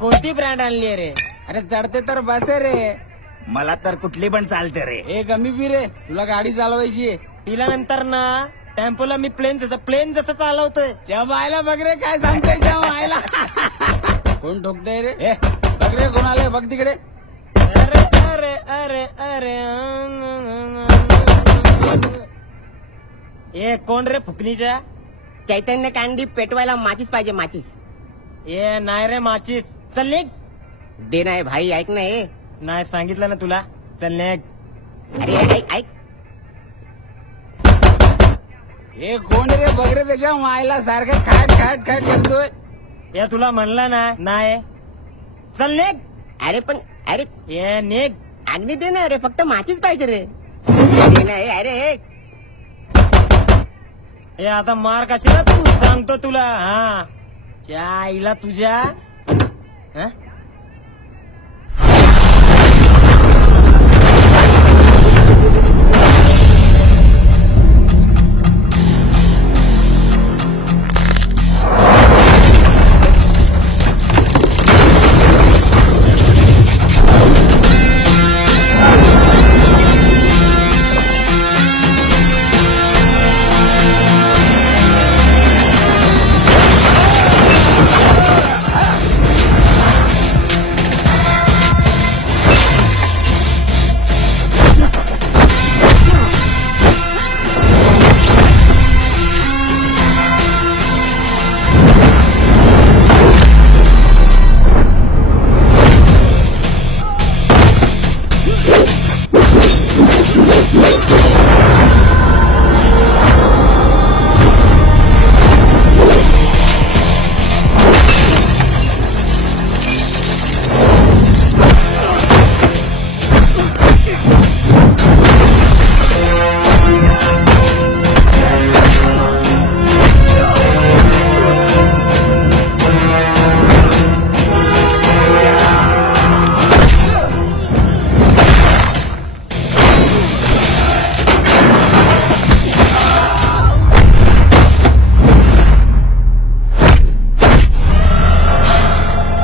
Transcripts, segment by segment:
कोणती ब्रँड आणली रे? अरे चढते तर बसे रे. मला तर कुठली पण चालते रे. ए गमी पी रे, तुला गाडी चालवायची आहे. पिल्यानंतर ना टेम्पोला मी प्लेन जसं चालवतोय. त्या बायला बघ रे काय सांगतोय त्या बायला. कोण ठोकताय रे? ए बघ रे कोण आलंय बघ तिकडे. अरे अरे अरे अरे ए कोण रे फुकणीच्या? चैतन्य कॅन्डी पेटवायला माचीस पाहिजे माचीस. ए नाही रे माचीस. चल निघ. दे नाही भाई ऐक ना. हे नाही सांगितलं ना तुला. चल निघ. अरे ऐक ऐक. हे कोण रे बघ रे त्याच्या मायला सारखं खाट खाट खाट करतोय. या तुला म्हणलं ना नाही. चल निघ. अरे पण अरे ये निघ. अग्नी दे ना रे, फक्त माचीस पाहिजे रे. दे ना. अरे हे आता मार कशाला तू सांगतो तुला. हा त्या आईला तुझ्या. हा?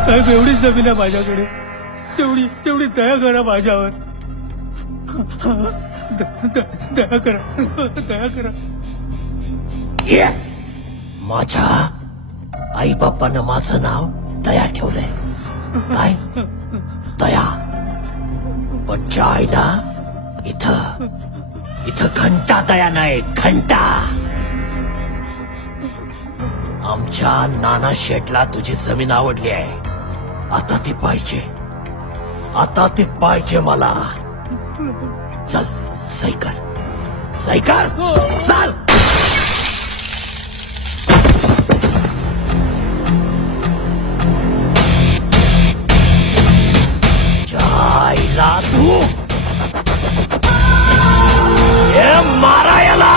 साहेब एवढीच जमीन आहे माझ्याकडे. तेवढी दया करा माझ्यावर. दया करा. माझ्या आई बाप्पानं माझं नाव दया ठेवलंय. काय दया? पण त्या आईला इथं घंटा दया नाही, घंटा. आमच्या नाना शेठला तुझी जमीन आवडली आहे. आता ती पाहिजे मला. चल सही कर चल. जायला तू हे मारा याला.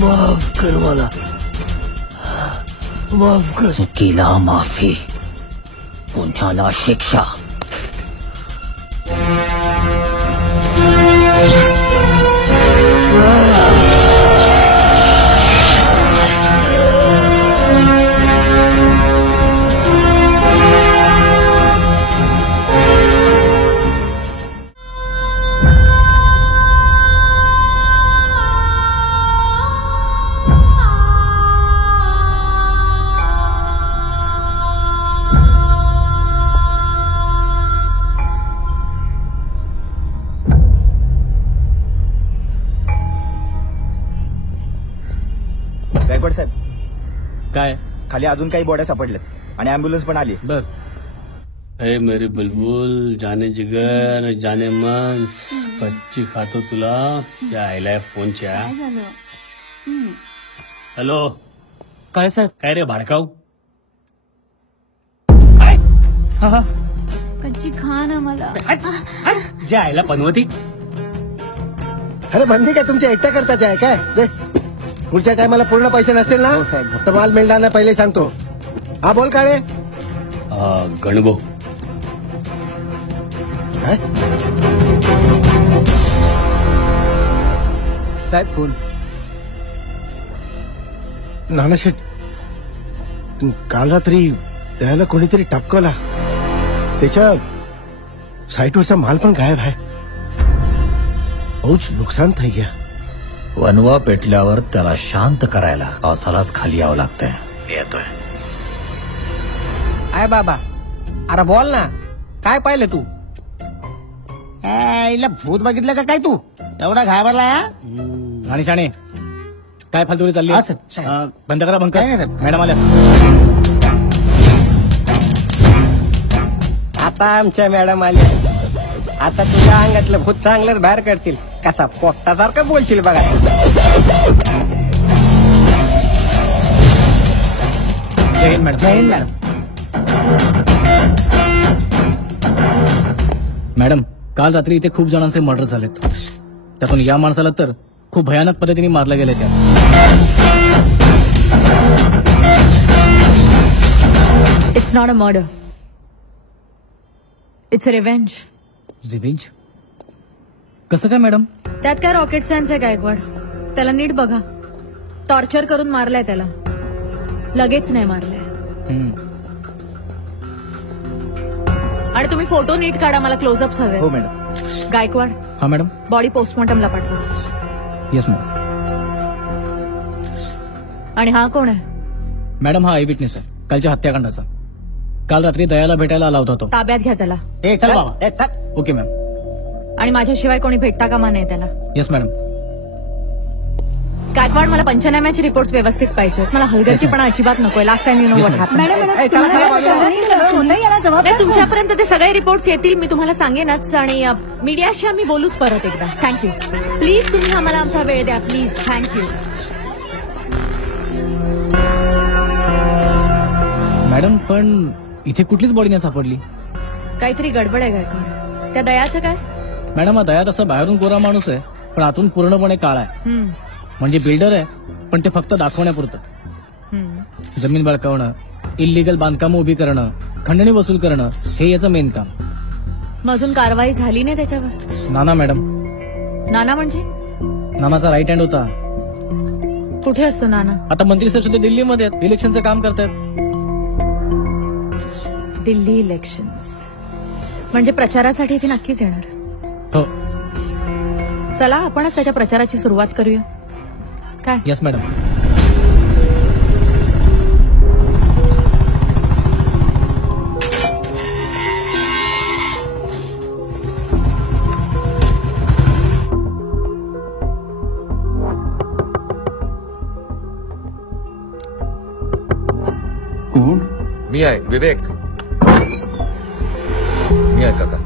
माफ कर मला. माफ कर. चुकीला माफी, गुन्ह्याला शिक्षा. गायकवाड साहेब, काय खाली अजून काही बॉड्या सापडल्यात आणि अँब्युलन्स पण आली. बर. अरे मेरी बुलबुल, जाने जिगर जाने मन, कच्ची खातो तुला या आयलाय फोनच्या. हॅलो, काय साहेब? काय रे भाडकाऊ? कच्ची खा ना मला. जे आयला पनवती. अरे बंदी काय तुमच्या एकट्या करताच आहे काय? दे. पुढच्या टायमाला पूर्ण पैसे नसतील ना तर माल मिळणार नाही पहिले सांगतो. हा बोल काळे. गणभाऊ, काय? साहेब फोन. नानाशेठ, काल रात्री त्याला कोणीतरी टपकवला. त्याच्या साईटवरचा माल पण गायब आहे. बहुत नुकसान થઈ ગયા. वनवा पेटल्यावर त्याला शांत करायला पावसालाच खाली यावं लागतंय. येतोय. आय बाबा, अरे बोल ना, काय पाहिलं तू? हिला भूत बघितलं का काय तू? एवढा घाबरला? आणि शाणे काय फालतुरी चालली? बंद करा बंक. मॅडम आल्या. आता आमच्या मॅडम आल्या. आता तुझ्या अंगातलं भूत चांगलंच बाहेर काढतील. कसा पोपटासारखं बोलशील बघा. जय हिंद मॅडम. जय हिंद मॅडम. मॅडम, काल रात्री इथे खूप जणांचे मर्डर झालेत. त्यातून या माणसाला तर खूप भयानक पद्धतीने मारलं गेलंय. त्या it's not a murder, it's a revenge. Revenge? कसं काय मॅडम? त्यात काय रॉकेट सायन्स आहे गायकवाड? त्याला नीट बघा. टॉर्चर करून मारलाय त्याला, लगेच नाही मारलाय. आणि तुम्ही फोटो नीट काढा, मला क्लोजअप्स हवे. हो मॅडम. गायकवाड, हा मॅडम. बॉडी पोस्टमॉर्टमला पाठवा. Yes madam. आणि हा कोण आहे? मॅडम, हा आय विटनेस आहे कालच्या हत्याकांडाचा. काल रात्री दयाला भेटायला आला होता तो. ताब्यात घ्या त्याला. चल बाबा. Okay ma'am. आणि माझ्याशिवाय कोणी भेटता कामा नये त्याला. Yes madam. गायकवाड, मला पंचनाम्याचे रिपोर्ट्स व्यवस्थित पाहिजेत. मला हलगर्जीपणा अजिबात नकोय. Last time you know what happen. तुमच्यापर्यंत ते सगळे रिपोर्ट्स येतील, मी तुम्हाला सांगेनच. आणि मीडियाशी आम्ही बोलूच परत एकदा. थँक्यू. प्लीज तुम्ही आम्हाला आमचा वेळ द्या प्लीज. थँक्यू. मॅडम, पण इथे कुठलीच बॉडी नाही सापडली. काहीतरी गडबड आहे गायकवाड. त्या दयाचं काय? मॅडम, हा दया तसा बाहेरून गोरा माणूस आहे, पण आतून पूर्णपणे काळा आहे. म्हणजे बिल्डर आहे, पण ते फक्त दाखवण्यापुरतं. जमीन बळकावणं, इल्लीगल बांधकामं उभी करणं, खंडणी वसूल करणं, हे याचं मेन काम. अजून कारवाई झाली नाही त्याच्यावर? नाना मॅडम. नाना म्हणजे? नानाचा राईट हँड होता. कुठे असतो नाना? आता मंत्री साहेब सुद्धा दिल्लीमध्ये आहेत, इलेक्शनचं काम करतात. दिल्ली इलेक्शन्स म्हणजे प्रचारासाठी इथे नक्कीच येणार. हो. चला आपणच त्याच्या प्रचाराची सुरुवात करूया. काय? Yes madam. कोण? मी आहे विवेक. मी आहे काका.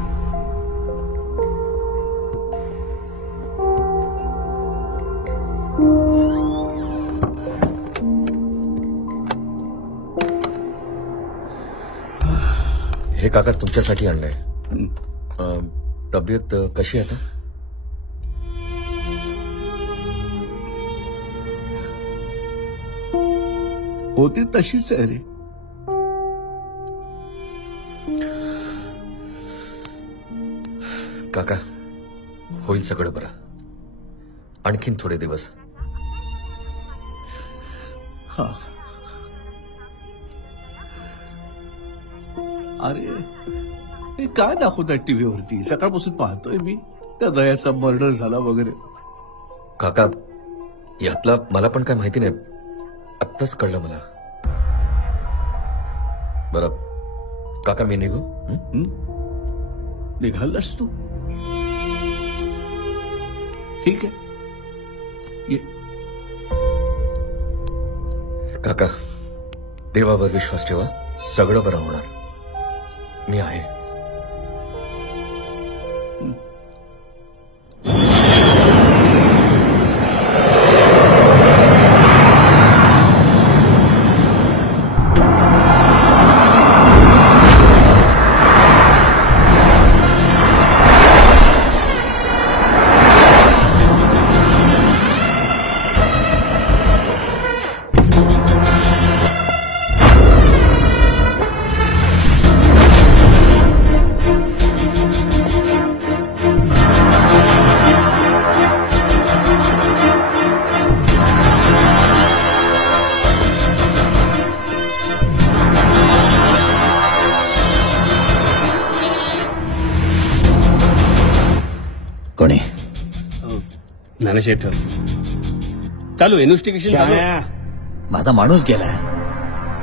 हे काका तुमच्यासाठी आणलंय. तब्येत कशी आहे आता? होती तशीच आहे रे. काका होईल सगळं बरं. आणखीन थोडे दिवस. हा. अरे हे काय दाखवतात टीव्हीवरती? सकाळपासून पाहतोय मी त्या दयाचा मर्डर झाला वगैरे. काका यातला मला पण काय माहिती नाही. आत्ताच कळलं मला. बरं काका मी निघू? निघालास तू? ठीक आहे. ये. काका देवावर विश्वास ठेवा. सगळं बरं होणार. मी आहे. कोणी? नानाशेठ चालू इन्व्हेस्टिगेशन चालू. माझा माणूस गेलाय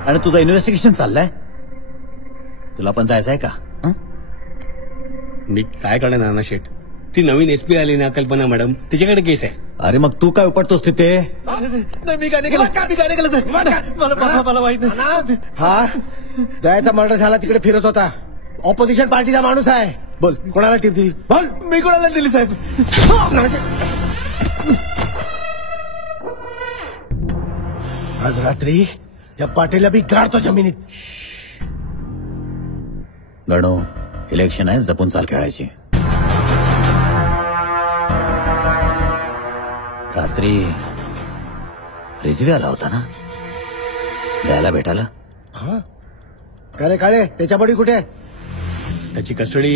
आणि तुझं इन्व्हेस्टिगेशन चाललंय. तुला पण जायचंय का? मी काय करणार नानाशेठ? ती नवीन एसपी आली ना कल्पना मॅडम, तिच्याकडे केस आहे. अरे मग तू काय उपटतोस तिथे? मी काय नाही केलं. मी काय नाही केलं सर. मला माहित नाही. हा दयाचा मर्डर झाला तिकडे फिरत होता. ऑपोजिशन पार्टीचा माणूस आहे. बोल कोणाला टीप दिली? बोल. मी कोणाला दिली साहेब? आज रात्री त्या पाटीलला बी गाडतो जमिनीत. गणू इलेक्शन आहे, जपून चाल खेळायची. रात्री रिजवी आला होता ना द्यायला भेटायला? हा का रे काळे, त्याच्या बॉडी कुठे? त्याची कस्टडी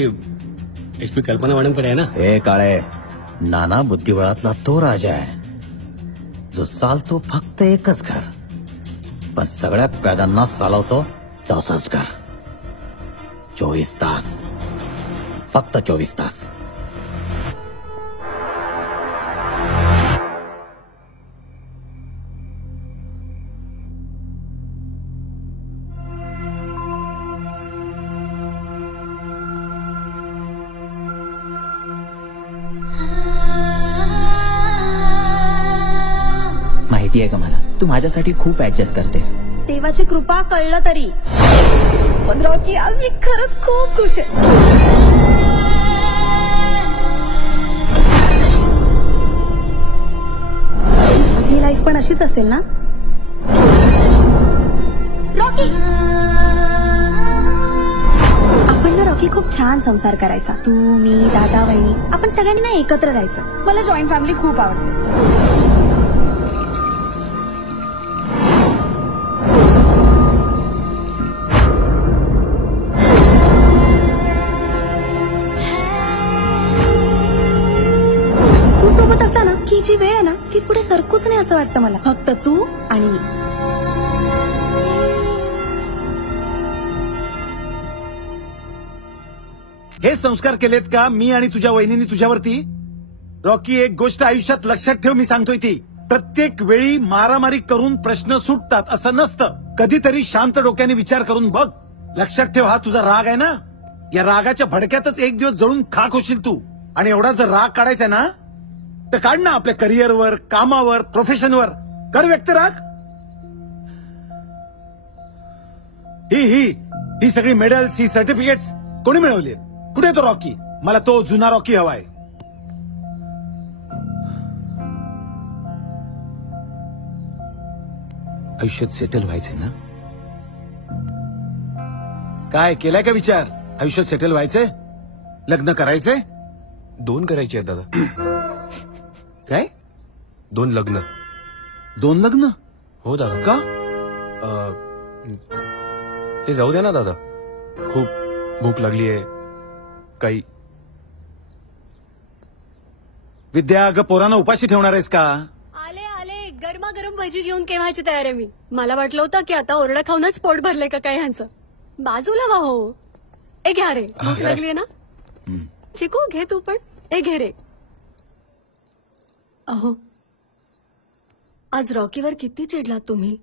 एसपी कल्पना मॅडमकडे आहे ना. हे काळे, नाना बुद्धिबळातला तो राजा आहे जो चालतो फक्त एकच घर, पण सगळ्या कायद्यांना चालवतो 64 घर. 24 तास, फक्त 24 तास. माहिती आहे का मला, तू माझ्यासाठी खूप ऍडजस्ट करतेस. देवाची कृपा कळलं तरी. पण रॉकी आज मी खरंच खूप खुश आहे. आपली लाईफ पण अशीच असेल ना रॉकी? आपण ना रॉकी खूप छान संसार करायचा. तू, मी, दादा, वहिनी, आपण सगळ्यांनी ना एकत्र राहायचं. मला जॉईंट फॅमिली खूप आवडते. ही जी वेळ आहे ना ती पुढे सरकूच नाही असं वाटतं मला. फक्त तू आणि मी. हे संस्कार केलेत का मी आणि तुझ्या वहिनीने तुझ्यावरती? रॉकी, एक गोष्ट आयुष्यात लक्षात ठेव, मी सांगतोय ती. प्रत्येक वेळी मारामारी करून प्रश्न सुटतात असं नसतं. कधीतरी शांत डोक्याने विचार करून बघ. लक्षात ठेव, हा तुझा राग आहे ना, या रागाच्या भडक्यातच एक दिवस जळून खाक होशील तू. आणि एवढा जर राग काढायचा ना तर काढ ना आपल्या करिअरवर, कामावर, प्रोफेशनवर. कर व्यक्त राग. ही सगळी मेडल्स, ही सर्टिफिकेट्स कोणी मिळवली? कुठे तो रॉकी? मला तो जुना रॉकी हवाय. आयुष्यात सेटल व्हायचंय ना? काय केलाय का विचार? आयुष्यात सेटल व्हायचंय? लग्न करायचंय? 2 करायचे आहेत दादा. काय? 2 लग्न. 2 लग्न? हो दादा. का? ते जाऊ दे ना दादा, खूप भूक लागली आहे. काही विद्या, अगं पोरांना उपाशी ठेवणार आहेस का? आले आले, गरमागरम भजी घेऊन केव्हाची तयार आहे मी. मला वाटलं होतं की आता ओरडा खाऊनच पोट भरलंय का काय ह्यांचं. बाजूला वा हो. ए घ्या रे, भूक लागलीये ना. चिकू घे तू पण. ए घे रे. अहो, आज रॉकीवर किती चिडलात तुम्ही.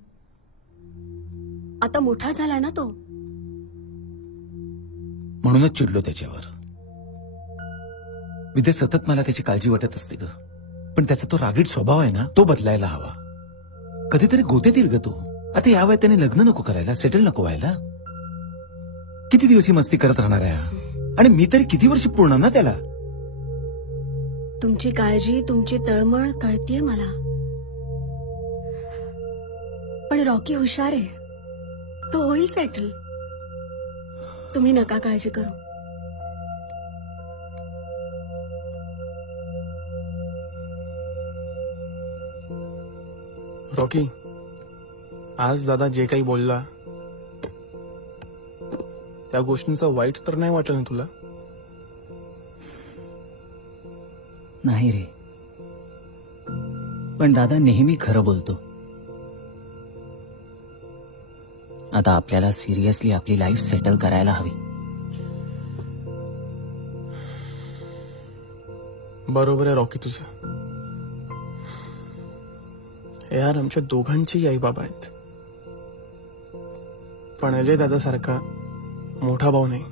आता मोठा झालाय ना तो. म्हणूनच चिडलो त्याच्यावर. विद्या, सतत मला त्याची काळजी वाटत असते ग, पण त्याचा तो रागीट स्वभाव आहे ना, तो बदलायला हवा. कधीतरी गोत्यात येईल ग तो. आता या वयात त्याने लग्न नको करायला, सेटल नको व्हायला. किती दिवस ही मस्ती करत राहणार आहे, आणि मी तरी किती वर्ष पुरणार ना त्याला. तुमची काळजी, तुमची तळमळ कळतीये मला, पण रॉकी हुशार आहे. तो होईल सेटल. तुम्ही नका काळजी करू. रॉकी, आज दादा जे काही बोलला त्या गोष्टींचं वाईट तर नाही वाटलं ना तुला? नाही रे, पण दादा नेहमी खरं बोलतो. आता आपल्याला सिरियसली आपली लाईफ सेटल करायला हवी. बरोबर आहे रॉकी तुझं. यार, आमच्या दोघांची आई बाबा आहेत, पण अजय दादा सारखा मोठा भाऊ नाही.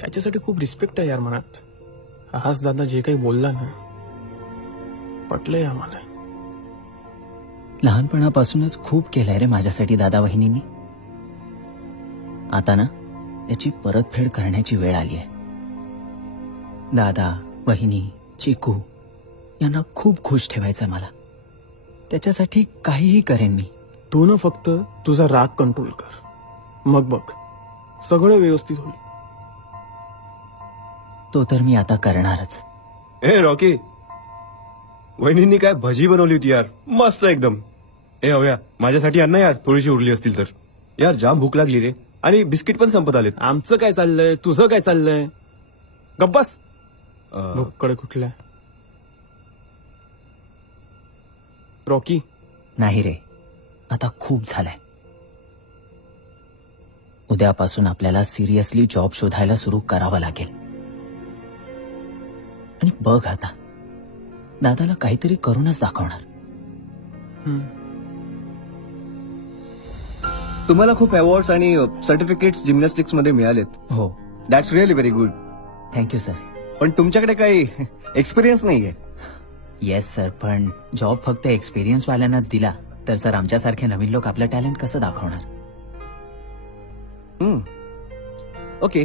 त्याच्यासाठी खूप रिस्पेक्ट आहे यार मनात. आज दादा जे काही बोलला ना, पटलंय आम्हाला. लहानपणापासूनच खूप केलंय रे माझ्यासाठी दादा वहिनींनी. आता ना त्याची परतफेड करण्याची वेळ आली आहे. दादा, वहिनी, चिकू यांना खूप खुश ठेवायचं मला. त्याच्यासाठी काहीही करेन मी. तू ना फक्त तुझा राग कंट्रोल कर, मग बघ सगळं व्यवस्थित होईल. तो तर मी आता करणारच. ए रॉकी, वहिनींनी काय भजी बनवली होती यार, मस्त एकदम. ए हव्या, माझ्यासाठी आण ना यार, थोडीशी उरली असतील तर. यार जाम भूक लागली रे, आणि बिस्किट पण संपत आलेत. आमचं काय चाललंय, तुझं काय चाललंय? गप्पास. भुक्कड कुठल्या. रॉकी, नाही रे, आता खूप झालंय. उद्यापासून आपल्याला सिरियसली जॉब शोधायला सुरू करावा लागेल. आणि बघ आता, दादाला काहीतरी करूनच दाखवणार. तुम्हाला खूप अवॉर्ड्स आणि सर्टिफिकेट्स जिम्नॅस्टिक्स मध्ये मिळालेत. हो, that's really very good. Thank you sir. पण तुमच्याकडे काही एक्सपिरियन्स नाहीये. येस सर, पण जॉब फक्त एक्सपिरियन्स वाल्यांनाच दिला तर सर आमच्यासारखे नवीन लोक आपलं टॅलेंट कसं दाखवणार. ओके.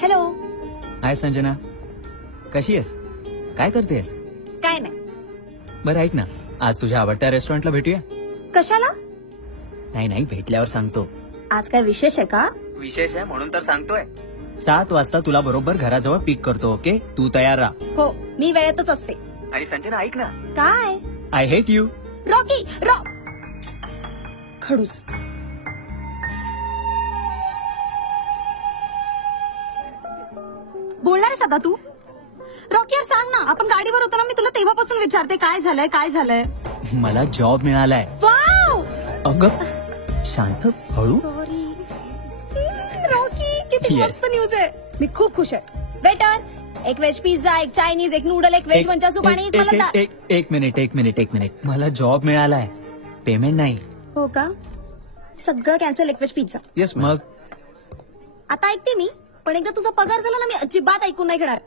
हॅलो. हाय संजना, कशी आहेस? काय करतेस? काय नाही. बरं ऐक ना, आज तुझ्या आवडत्या रेस्टॉरंटला भेटूया. कशाला? नाही, भेटल्यावर सांगतो. आज काय विशेष आहे का? विशेष आहे म्हणून तर सांगतोय. 7 वाजता तुला बरोबर घराजवळ पिक करतो. ओके, तू तयार राहा. हो, मी वेळेतच असते. आणि संजना ऐक ना. काय? I hate you. रॉकी, खडूस. बोलणार आहेस आता तू? रॉकी यार सांग ना, आपण गाडीवर होतो ना, मी तुला तेव्हापासून विचारते काय झालंय काय झालंय. मला जॉब मिळालाय. वाव. अगं शांत, हळू. सॉरी रॉकी, किती मस्त न्यूज आहे. मी खूप खुश आहे. वेटर, एक व्हेज पिझ्झा, एक चायनीज, एक नूडल, एक व्हेज मंचा सूप आणि एक मिनिट. मला जॉब मिळालाय, पेमेंट नाही. हो का? सगळं कॅन्सल, एक व्हेज पिझ्झा. येस. मग आता ऐकते मी, पण एकदा तुझा पगार झाला ना, मी अजिबात ऐकून नाही घेणार.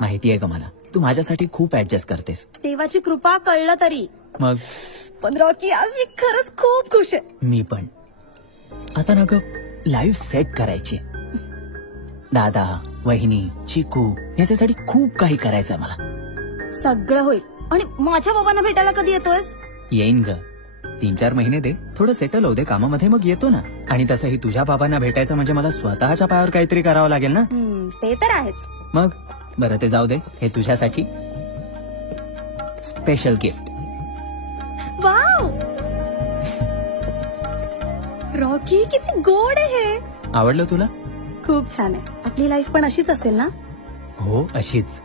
माहिती आहे का मला, तू माझ्यासाठी खूप ऍडजस्ट करतेस. देवाची कृपा, कळलं तरी. मग पण रॉकी, आज मी खरंच खूप खुश आहे. मी पण. आता ना ग लाईफ सेट करायची. दादा, वहिनी, चिकू याच्यासाठी खूप काही करायचंय मला. सगळं होईल. आणि माझ्या बाबांना भेटायला कधी येतोयस? येईन ग, 3-4 महिने दे, थोडं सेटल होऊ दे कामामध्ये, मग येतो ना. आणि तसंही तुझ्या बाबांना भेटायचं म्हणजे मला स्वतःच्या पायावर काहीतरी करावं लागेल ना. ते तर आहेच. मग बरं ते जाऊ दे, हे तुझ्यासाठी स्पेशल गिफ्ट. वाव, रॉकी किती गोड आहे हे. आवडलं तुला? खूप छान आहे. आपली लाईफ पण अशीच असेल ना? हो, अशीच.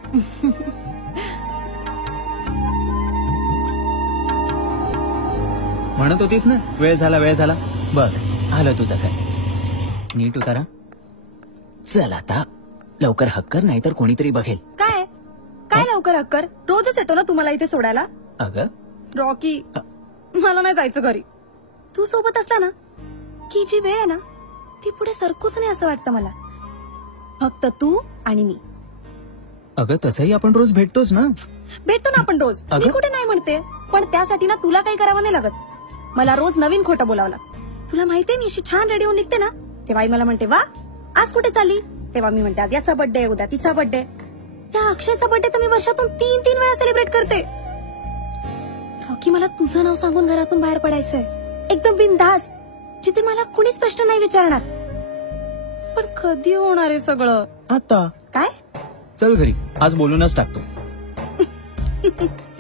म्हणत होतीस ना वेळ झाला वेळ झाला. बघ आलं तुझं घर. नीट उतारा. चल आता लवकर हक्कर, नाहीतर कोणीतरी बघेल. काय काय लवकर हक्कर? रोजच येतो ना तुम्हाला इथे सोडायला. अगं रॉकी, मला नाही जायचं घरी. तू सोबत असला ना की जी वेळ आहे ना ती पुढे सरकूच नाही असं वाटतं मला. फक्त तू आणि मी. अगं तसंही आपण रोज भेटतोच ना. भेटतो ना आपण रोज. मी कुठे नाही म्हणते, पण त्यासाठी ना तुला काही करावं नाही लागत. मला रोज नवीन खोटं बोलावं लागतं. तुला माहितीये मी अशी छान रेडी होऊन निघते ना, तेव्हाही मला म्हणते वा आज कुठे चालली. तेव्हा मी म्हणते आज याचा बर्थडे, उद्या तिचा बर्थडे. त्या अक्षयचा बर्थडे तर मी वर्षातून 3 वेळा सेलिब्रेट करते. रॉकी, मला तुझं नाव सांगून घरातून बाहेर पडायचंय, एकदम बिनधास्त, जिथे मला कुणीच प्रश्न नाही विचारणार. पण कधी होणार आहे सगळं? आता. काय? चल घरी, आज बोलूनच टाकतो.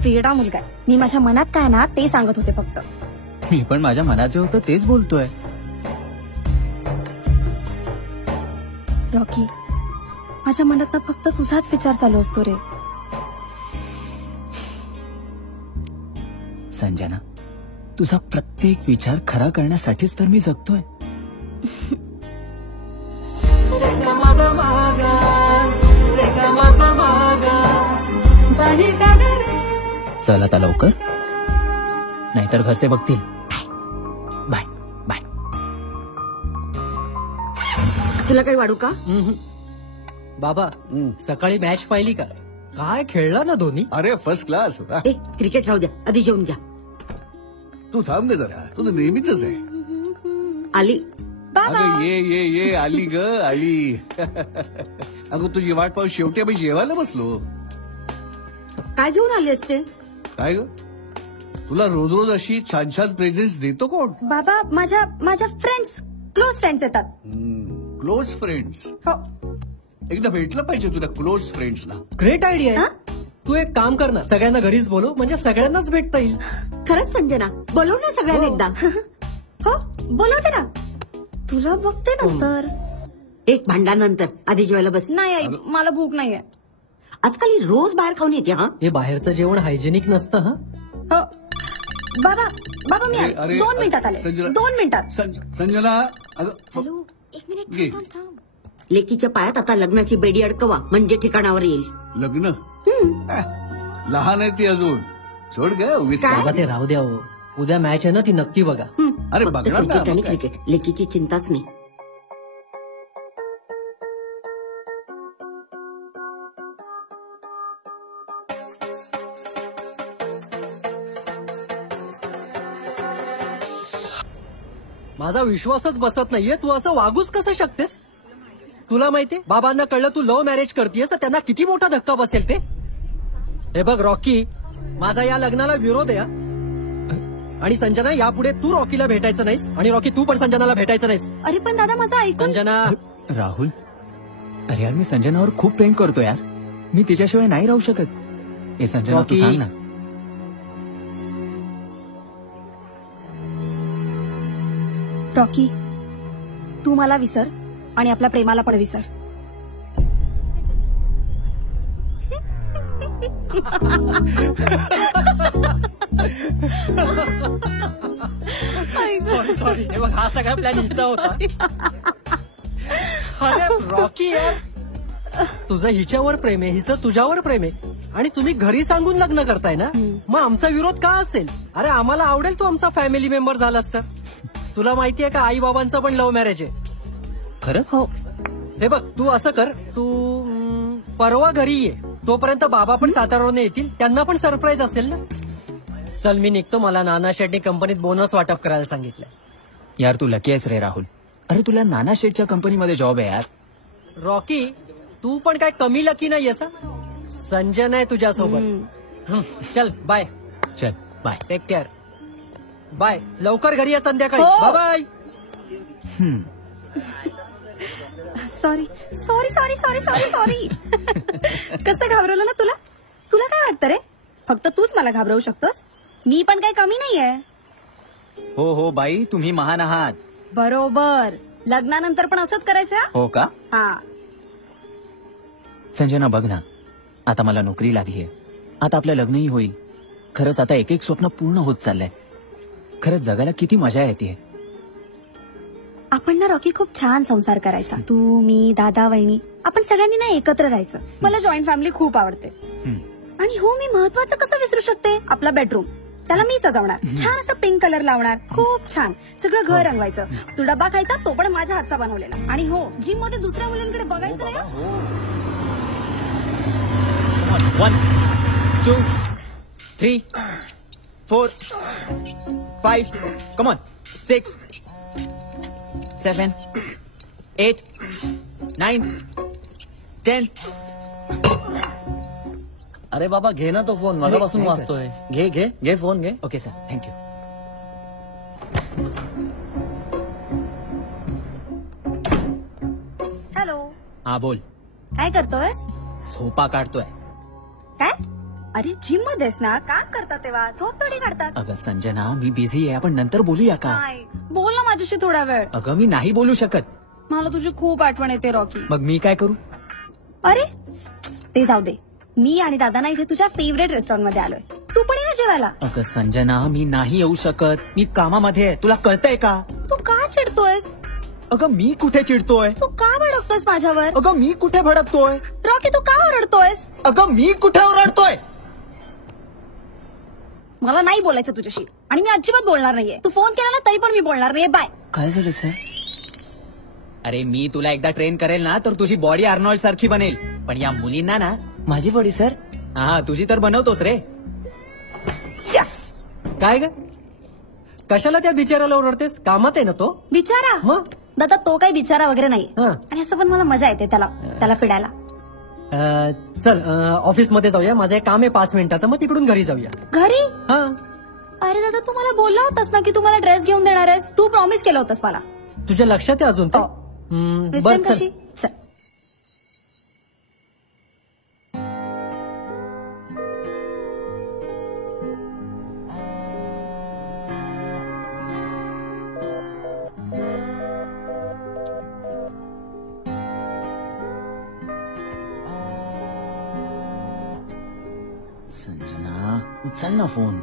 वेडा मुलगा. मी माझ्या मनात काय ना ते सांगत होते फक्त. मी पण माझ्या मनाचे होतं तेच बोलतोय. रॉकी, माझ्या मनात ना फक्त तुझाच विचार चालू असतो रे. संजना, तुझा प्रत्येक विचार खरा करण्यासाठीच तर मी जगतोय. चल आता लवकर, नाहीतर घरचे बघतील. Bye bye. तुला काही वाढू का? बाबा, सकाळी मॅच पाहिली का? काय खेळला ना धोनी. अरे फर्स्ट क्लास. क्रिकेट राहू द्या, आधी जेवून घ्या. तू थांब दे जरा, तू नेहमीच आहे. आली. अगं ये ये ये, आली ग आली. अगं तुझी वाट पाहून शेवटी आम्ही जेवायला बसलो. काय घेऊन आले असते? काय ग, तुला रोज रोज अशी छान छान प्रेझेंट्स देतो कोण? बाबा, माझ्या फ्रेंड्स, क्लोज फ्रेंड्स येतात. Close friends. एकदा भेटलं पाहिजे तुला क्लोज फ्रेंड्सला. ग्रेट आयडिया आहे. तू एक काम कर ना, सगळ्यांना घरीच बोलव, म्हणजे सगळ्यांनाच भेटता येईल. खरंच संजना, बोलव ना सगळ्यांना एकदा. हो बोलवते ना, तुला बघते नंतर. एक भांडणानंतर आधी जेवायला बस. नाही आई, मला भूक नाहीये. आजकाल ही रोज बाहेर खाऊन येते. हा, हे बाहेरचं जेवण हायजेनिक नसतं. हो बाबा, बाबा मी आले. 2 मिनिटात आले. 2 मिनिटात. संजना, हॅलो, 1 मिनिट थांब. लेकीच्या पायात आता लग्नाची बेडी अडकवा, म्हणजे ठिकाणावर येईल. लग्न लहान आहे ती अजून. सोड ग. बाबा ते राहू द्या. उद्या मॅच आहे ना, ती नक्की बघा. अरे फक्त क्रिकेट आणि क्रिकेट, लेकीची चिंताच नाही. माझा विश्वासच बसत नाहीये, तू असं वागूच कसं शकतेस? तुला माहितीये बाबांना कळलं तू लव्ह मॅरेज करतेस तर त्यांना किती मोठा धक्का बसेल ते. हे बघ रॉकी, माझा या लग्नाला विरोध आहे. आणि संजना, यापुढे तू रॉकीला भेटायचं नाहीस, आणि रॉकी तू पण संजनाला भेटायचं नाहीस. अरे पण दादा माझं ऐकून. संजना. राहुल, अरे यार मी संजनावर खूप प्रेम करतो यार. मी तिच्याशिवाय नाही राहू शकत. हे संजना तू सांग ना. रॉकी, तू मला विसर आणि आपल्या प्रेमाला पण विसर. सॉरी. हे बघ, हा सगळा प्लॅन हिचा होता. अरे रॉकी यार, तुझं हिच्यावर प्रेम आहे, हिचं तुझ्यावर प्रेम आहे, आणि तुम्ही घरी सांगून लग्न करताय ना, मग आमचा विरोध का असेल? अरे आम्हाला आवडेल तू आमचा फॅमिली मेंबर झालास तर. तुला माहितीये का, आई बाबांचं पण लव्ह मॅरेज आहे. खरंच? हो. हे बघ, तू असं कर, तू परवा घरी ये, तोपर्यंत बाबा पण सातारावरून येतील, त्यांना पण सरप्राईज असेल ना. चल मी निघतो, मला नाना शेट्टी कंपनीत बोनस वाटप करायला सांगितलंय. यार तू लकी आहेस रे राहुल. अरे तुला नाना शेठच्या कंपनीमध्ये जॉब आहे यार. रॉकी, तू पण काय कमी लकी नाही असा. संजना आहे तुझ्यासोबत. चल बाय. चल बाय. Take care. बाय. लवकर घरी या संध्याकाळी. हो. Bye. Sorry sorry sorry sorry sorry sorry कसं घाबरवलं ना तुला? तुला काय वाटतं रे? फक्त तूच मला घाबरवू शकतोस? मी पण काही कमी नाहीये. हो हो बाई, तुम्ही महान आहात. बरोबर. लग्नानंतर पण असंच करायचं हा? हो का? हा. संजना बघ ना, आता मला नोकरी लागलीये, आता आपलं लग्नही होईल. खरंच आता एक एक स्वप्न पूर्ण होत चाललंय. खरंच जगायला किती मजा येते. आपण ना रॉकी खूप छान संसार करायचा. तू, मी, दादा, वहिनी, आपण सगळ्यांनी ना एकत्र राहायचं. मला जॉईंट फॅमिली खूप आवडते. आणि हो, मी महत्वाचं कसं विसरू शकते? आपला बेडरूम, त्याला मी सजवणार, छान असं पिंक कलर लावणार, खूप छान सगळं घर रंगवायचं. तू डबा खायचा, तो पण माझ्या हातचा बनवलेला. आणि हो, जिम मध्ये दुसऱ्या मुलांकडे बघायचं नाही. 1 2 3 4 5 कम ऑन 6 7 8 9 10. अरे बाबा घे ना तो फोन, मगापासून वाजतोय. घे घे घे फोन घे. Okay sir, thank you. हॅलो. हा बोल. काय करतोयस? झोपा काढतोय. काय? अरे जिम मध्येस ना? काम करतात तेव्हा झोप थोडी काढतात. अगं संजना, मी बिझी आहे, आपण नंतर बोलूया का? बोल ना माझ्याशी थोडा वेळ. अगं मी नाही बोलू शकत. मला तुझी खूप आठवण येते रॉकी. मग मी काय करू? अरे ते जाऊ दे. मी आणि दादाना इथे तुझ्या फेवरेट रेस्टॉरंट मध्ये आलोय. तू पण ये ना जेवायला. अगं संजना, मी नाही येऊ शकत. मी कामामध्ये आहे, तुला कळतंय का? तू का चिडतोयस? अगं मी कुठे चिडतोय? तू का भडकतोयस माझ्यावर? अगं मी कुठे भडकतोय? रॉकी तू का ओरडतोयस? अगं मी कुठे ओरडतोय? मला नाही बोलायचं तुझ्याशी आणि मी अजिबात बोलणार नाहीये. तू फोन केला ना तरी पण मी बोलणार नाहीये. बाय. काय झालं सर? अरे मी तुला एकदा ट्रेन करेल ना तर तुझी बॉडी आर्नॉल्ड सारखी बनेल. पण या मुलींना ना माझी बॉडी सर. हा तुझी तर बनवतोस रे. यस. काय ग, कशाला त्या बिचाराला ओरडतेस? कामात आहे ना तो. बिचारा? मग दादा तो काही बिचारा वगैरे नाही. आणि असं पण मला मजा येते त्याला पिडायला. चल ऑफिस मध्ये जाऊया, माझं एक काम आहे 5 मिनिटाचं, मग तिकडून घरी जाऊया. घरी? हा. अरे दादा तू मला बोलला होतास ना की तू मला ड्रेस घेऊन देणार आहेस. तू प्रॉमिस केलं होतंस मला. तुझ्या लक्षात आहे अजून? बरं चल. संजना उचल ना फोन.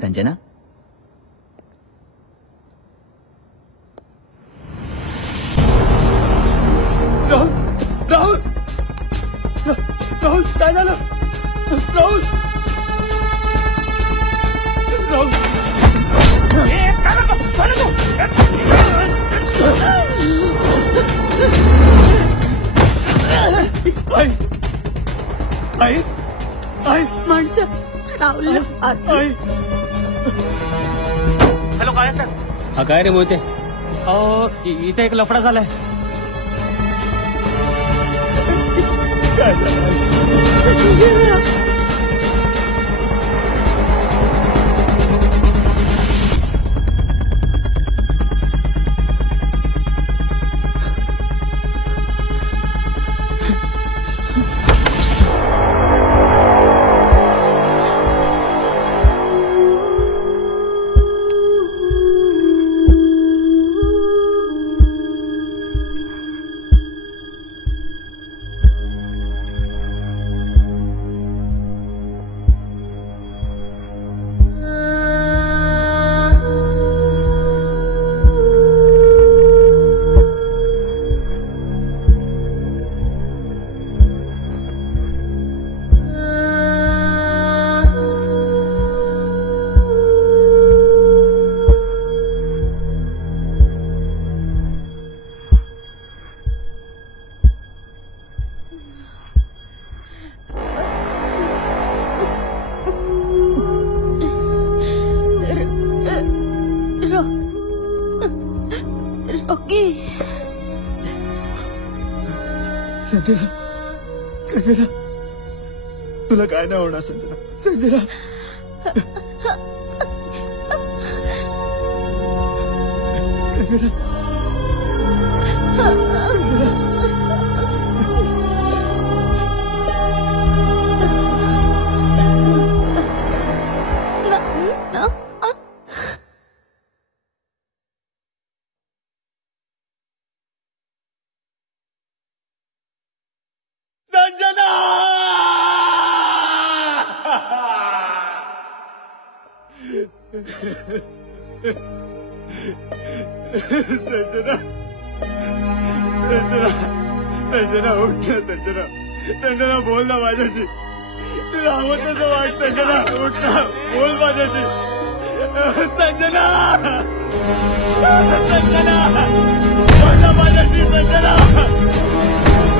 संजना राहुल राहुल राहुल काय झालं? राहुल राहुल आई आई आई माणसं. राहुल आई. हॅलो काय सर? हा काय रे मोहिते? इथे एक लफडा झालाय. काय झालं? संजना संजना तुला काय नाही होणार संजना संजना संजना संजना संजना संजना उठ ना संजना संजना बोल ना माझ्याशी तुला हवं तसं वाट संजना उठ ना बोल माझ्याशी संजना संजना बोल ना माझ्याशी संजना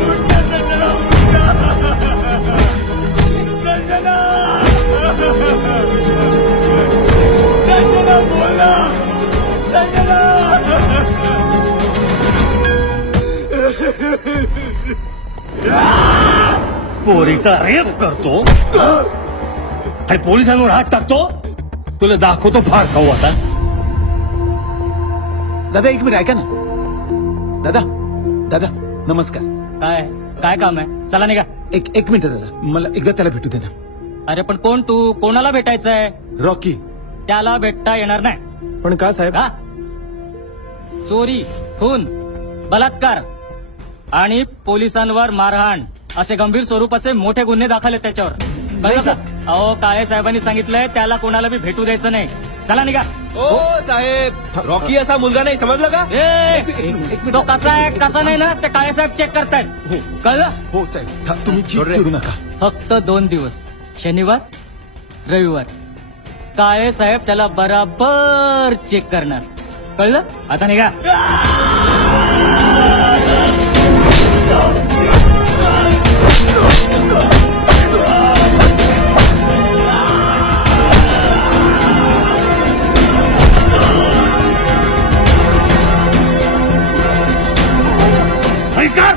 उठ ना संजना उठ ना संजना संजना बोल ना संजना पोरीचा रेप करतो आणि पोलिसांवर हात टाकतो. तुला दाखवतो फार खाऊ आता. दादा एक मिनिट ऐका ना. दादा दादा नमस्कार. काय काय काम आहे? चला निघा. एक मिनिट दादा मला एकदा त्याला भेटू दे ना. अरे पण कोण तू? कोणाला भेटायचंय? रॉकी. त्याला भेटता येणार नाही. पण का साहेब? का? चोरी, खून, बलात्कार आणि पोलिसांवर मारहाण असे गंभीर स्वरूपाचे मोठे गुन्हे दाखल आहेत त्याच्यावर. कळलं का? अहो काळे साहेबांनी सांगितलंय त्याला कोणाला बी भेटू द्यायचं नाही. चला निघा. ओ साहेब रॉकी असा मुलगा नाही समजलं का? तो कसा आहे कसा नाही ना ते काळे साहेब चेक करतायत. कळलं? हो साहेब तुम्ही चिडू नका. फक्त 2 दिवस शनिवार रविवार काळे साहेब त्याला बराबर चेक करणार. कळलं? आता निघा. सही कर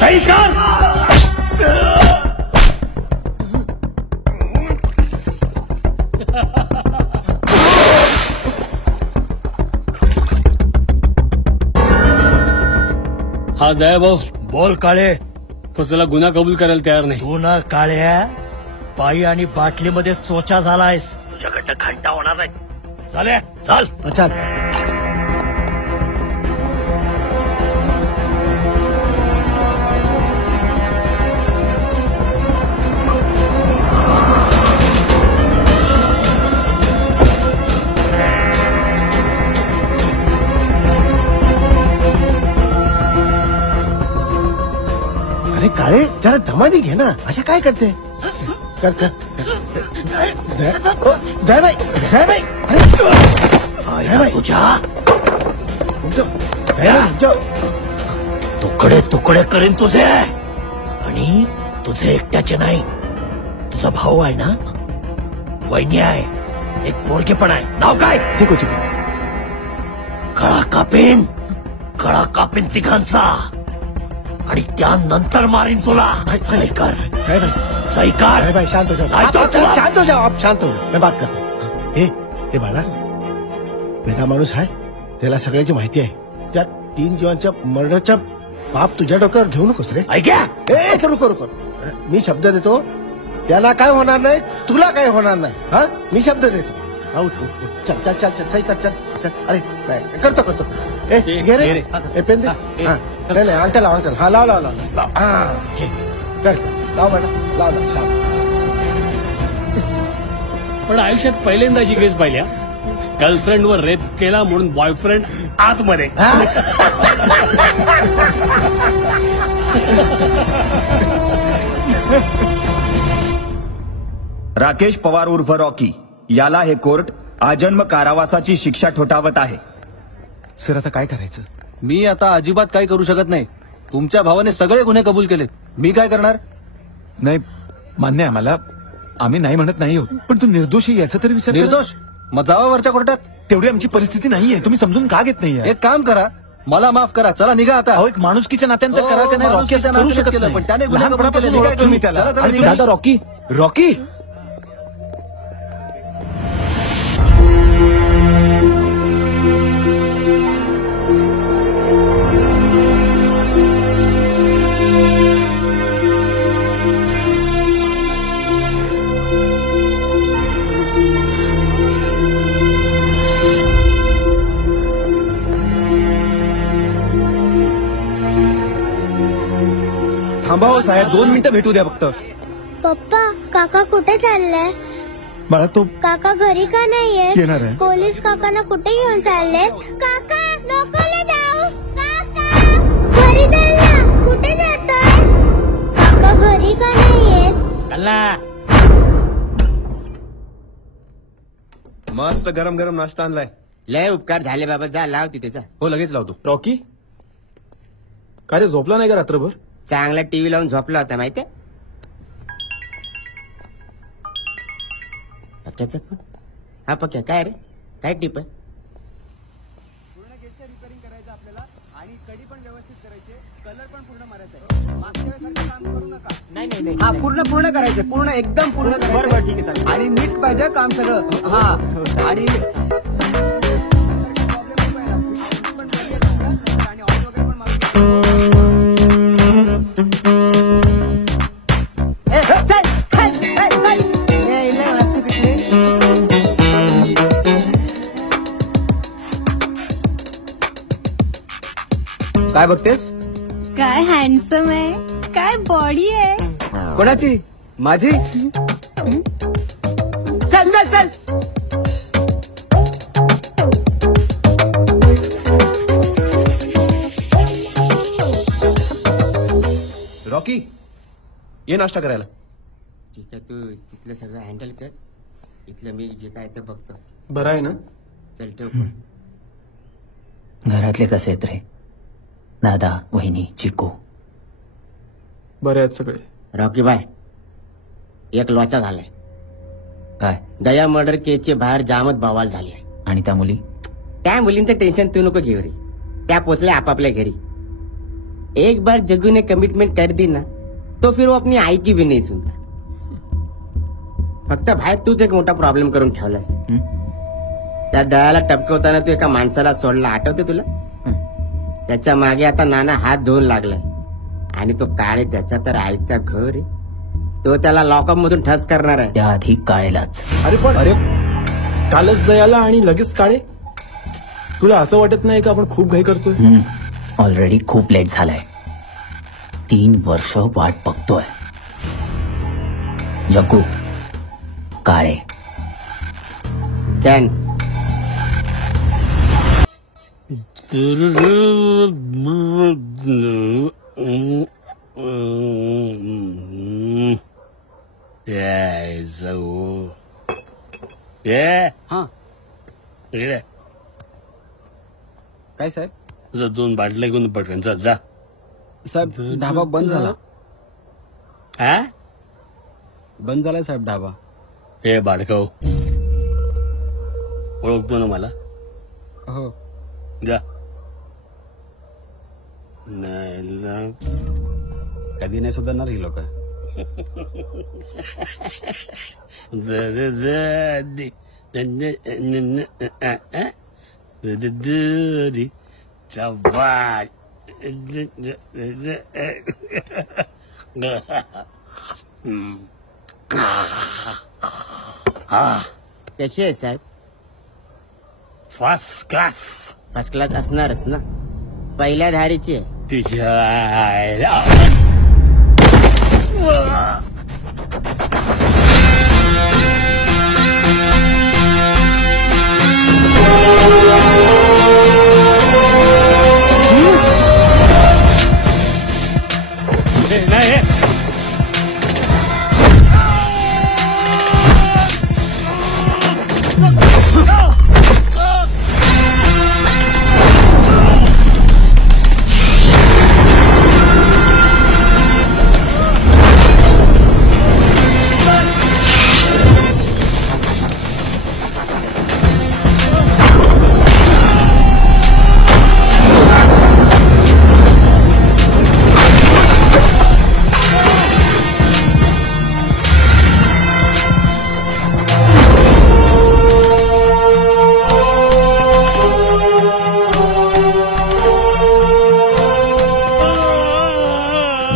सही कर. हा दया भाऊ बोल काळे. फसला गुन्हा कबूल करायला तयार नाही. तू ना काळ्या पायी आणि बाटलीमध्ये चोचा झालायस. तुझ्याकडनं घंटा होणार नाही. चाले चाल. अच्छा अरे काळे जरा दमानी घे ना. अशा काय करते? कर कर दयाबाई दयाबाई तुझ्या तुकडे तुकडे करीन तुझे. आणि तुझे एकट्याचे नाही. तुझा भाऊ आहे ना वहिनी आहे एक पोरगे पण आहे. नाव काय? ठीक आहे कळा कापेन तिघांचा आणि त्यानंतर मारीन तुला. सही कर सही कर. भाई शांत हो जाओ. शांत हो जाओ. आप शांत हो. मैं बात करता हूँ. हे बाळा वेदा माणूस आहे. त्याला सगळ्याची माहिती आहे. त्या 3 जीवांच्या मर्डरच्या बाप तुझ्या डोक्यावर घेऊ नकोस रे. रुको मी शब्द देतो त्याला काय होणार नाही. तुला काय होणार नाही. हा मी शब्द देतो. उठ चल चल चल चल सही कर. चल अरे काय करतो घे रे. पेन दे. नाही अंगठा लाव. हा लाव लाव लाव कर लाव मॅडम लाव शाम. पण आयुष्यात पहिल्यांदा जी केस पाहिल्या गर्लफ्रेंडवर रेप केला म्हणून बॉयफ्रेंड आतमध्ये. राकेश पवार उर्फ रॉकी याला हे कोर्ट आजन्म कारावासाची शिक्षा ठोठावत आहे. सर आता काय करायचं? मी आता अजिबात काय करू शकत नाही. तुमच्या भावाने सगळे गुन्हे कबूल केलेत. मी काय करणार? नाही मान्य आहे मला. आम्ही नाही म्हणत नाही होत पण तू निर्दोषी याचा तरी विचार. निर्दोष? मग जावा वरच्या कोर्टात. तेवढी आमची परिस्थिती नाहीये. तुम्ही समजून का घेत नाही? एक काम करा मला माफ करा, चला निघा आता. एक माणुसकीच्या नात्यानं तर करा का नाही, रॉकी असं करू शकत नाही. पण त्याने गुन्हे कबूल केले. लहानपणापासून निघा ओळखतो मी तुम्ही. त्याला. चला, चला, आणि निघा. दादा रॉकी रॉकी थांबा हो साहेब, 2 मिनिटं भेटू द्या फक्त. पप्पा काका कुठे चाललाय? बाळा तो काका घरी का नाहीये? येणार आहे. पोलीस काकांना कुठे घेऊन चाललेत? काका नको जाऊस. काका घरी चल ना. कुठे जातोस? काका घरी का नाहीये? मस्त गरम गरम नाश्ता आणलाय. लय उपकार झाले बाबा, जा लाव तिथे जा. हो लगेच लावतो. रॉकी काय रे, झोपला नाही का रात्रभर? चांगला टीव्ही लावून झोपला होता माहितीये. त्याचा फोन हा पक्या. काय रे, काय टिप आहे? नाही हा पूर्ण करायचं, पूर्ण एकदम पूर्ण करायचं. बरोबर, ठीक आहे. आणि नीट पाहिजे काम सगळं. हा आणि काय बघतेस? काय हँडसम आहे, काय बॉडी आहे. कोणाची? माझी? चल चल चल. रॉकी ये नाश्ता करायला. ठीक आहे, तू तिथलं सगळं हँडल कर, इथलं मी जे काय ते बघतो. बरं आहे ना? चल ठेव फोन. घरातले कसे आहेत रे? दादा, वहिनी, चिकू? बरे आहेत सगळे. रॉकी बाय, एक लोचा झालाय. काय? दया मर्डर केसचे बाहेर जामच बवाल झाले. आणि त्या मुली? त्या मुलींचं टेन्शन तू नको घेऊ रे, त्या पोचल्या आपापल्या घरी. एक बार जग्गू ने कमिटमेंट कर दी ना, तो फिर वो अपनी आई की भी नहीं सुनता. फक्त बाहेर तूच एक मोठा प्रॉब्लेम करून ठेवलास. त्या दयाला टपकवताना तू एका माणसाला सोडला, आठवते तुला? त्याच्या मागे आता नाना हात धुवून लागलाय. आणि तो काळे त्याच्या तर आईचा घर आहे, तो त्याला लॉकअप मधून ठस करणार आहे. त्याआधी काळेलाच. अरे कालच दयाला आणि लगेच काळे. तुला असं वाटत नाही का आपण खूप घाई करतोय? ऑलरेडी खूप लेट झालाय. 3 वर्ष वाट बघतोय. जग्गू, काळे, डन. काय साहेब? तुझा 2 बाटल्या घेऊन पटकन जा. साहेब ढाबा बंद झाला. हा? बंद झालाय साहेब ढाबा. हे बाडकाऊ, ओळखतो ना मला? हो. जा. नाही कधी नाही सुधारणार ही लोक. कशी आहे साहेब? First class. फर्स्ट क्लास असणारच ना, पहिल्या धारीची आहे. तुझ्या नाही.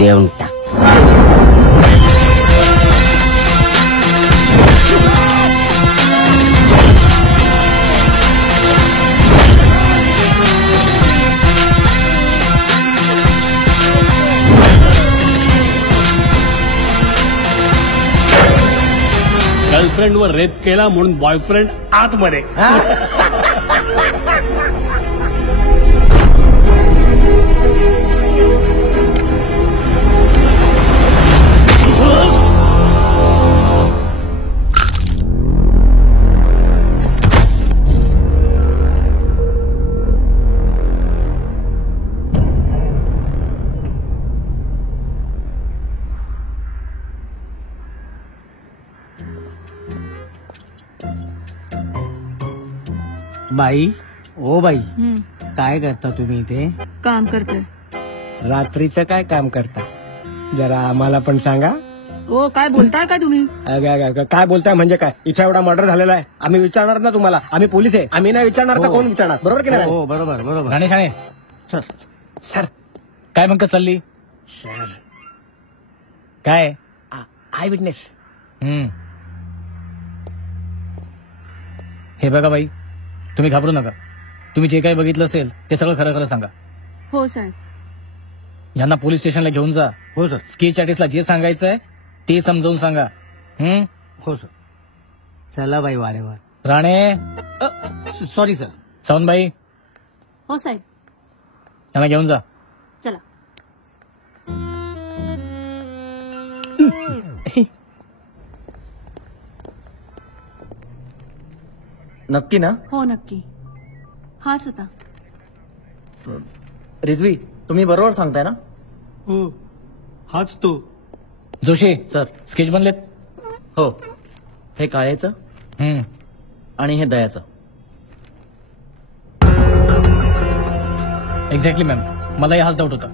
देऊन टाक. गर्लफ्रेंडवर रेप केला म्हणून बॉयफ्रेंड आतमध्ये. बाई, ओ बाई, काय करता तुम्ही इथे? काम करते. रात्रीचं काय काम करता जरा आम्हाला पण सांगा. ओ काय बोलताय काय तुम्ही? काय बोलताय म्हणजे काय? इथे एवढा मर्डर झालेला आहे, आम्ही विचारणार ना तुम्हाला. आम्ही पोलीस आहे, आम्ही नाही विचारणार तर कोण विचारणार? बरोबर की नाही? हो बरोबर बरोबर. राणे शाणे सर काय म्हणत चालली? सर काय आय विटनेस. हे बघा बाई, तुम्ही घाबरू नका. तुम्ही जे काही बघितलं असेल ते सगळं खरं खरं सांगा. हो साहेब. यांना पोलीस स्टेशनला घेऊन जा. हो सर. स्केच आर्टिस्टला जे सांगायचं आहे ते समजावून सांगा. हो सर. चला बाई वाडेवर. Rane sorry sir. सावंतबाई हो साहेब. यांना घेऊन जा. चला. नक्की ना? हो नक्की, हाच होता. रिजवी, तुम्ही बरोबर सांगताय ना? हो, हाच तो. जोशी सर स्केच बनलेत? हो. हे काळेचं आणि हे दयाचं. एक्झॅक्टली मॅम, मलाही हाच डाऊट होता.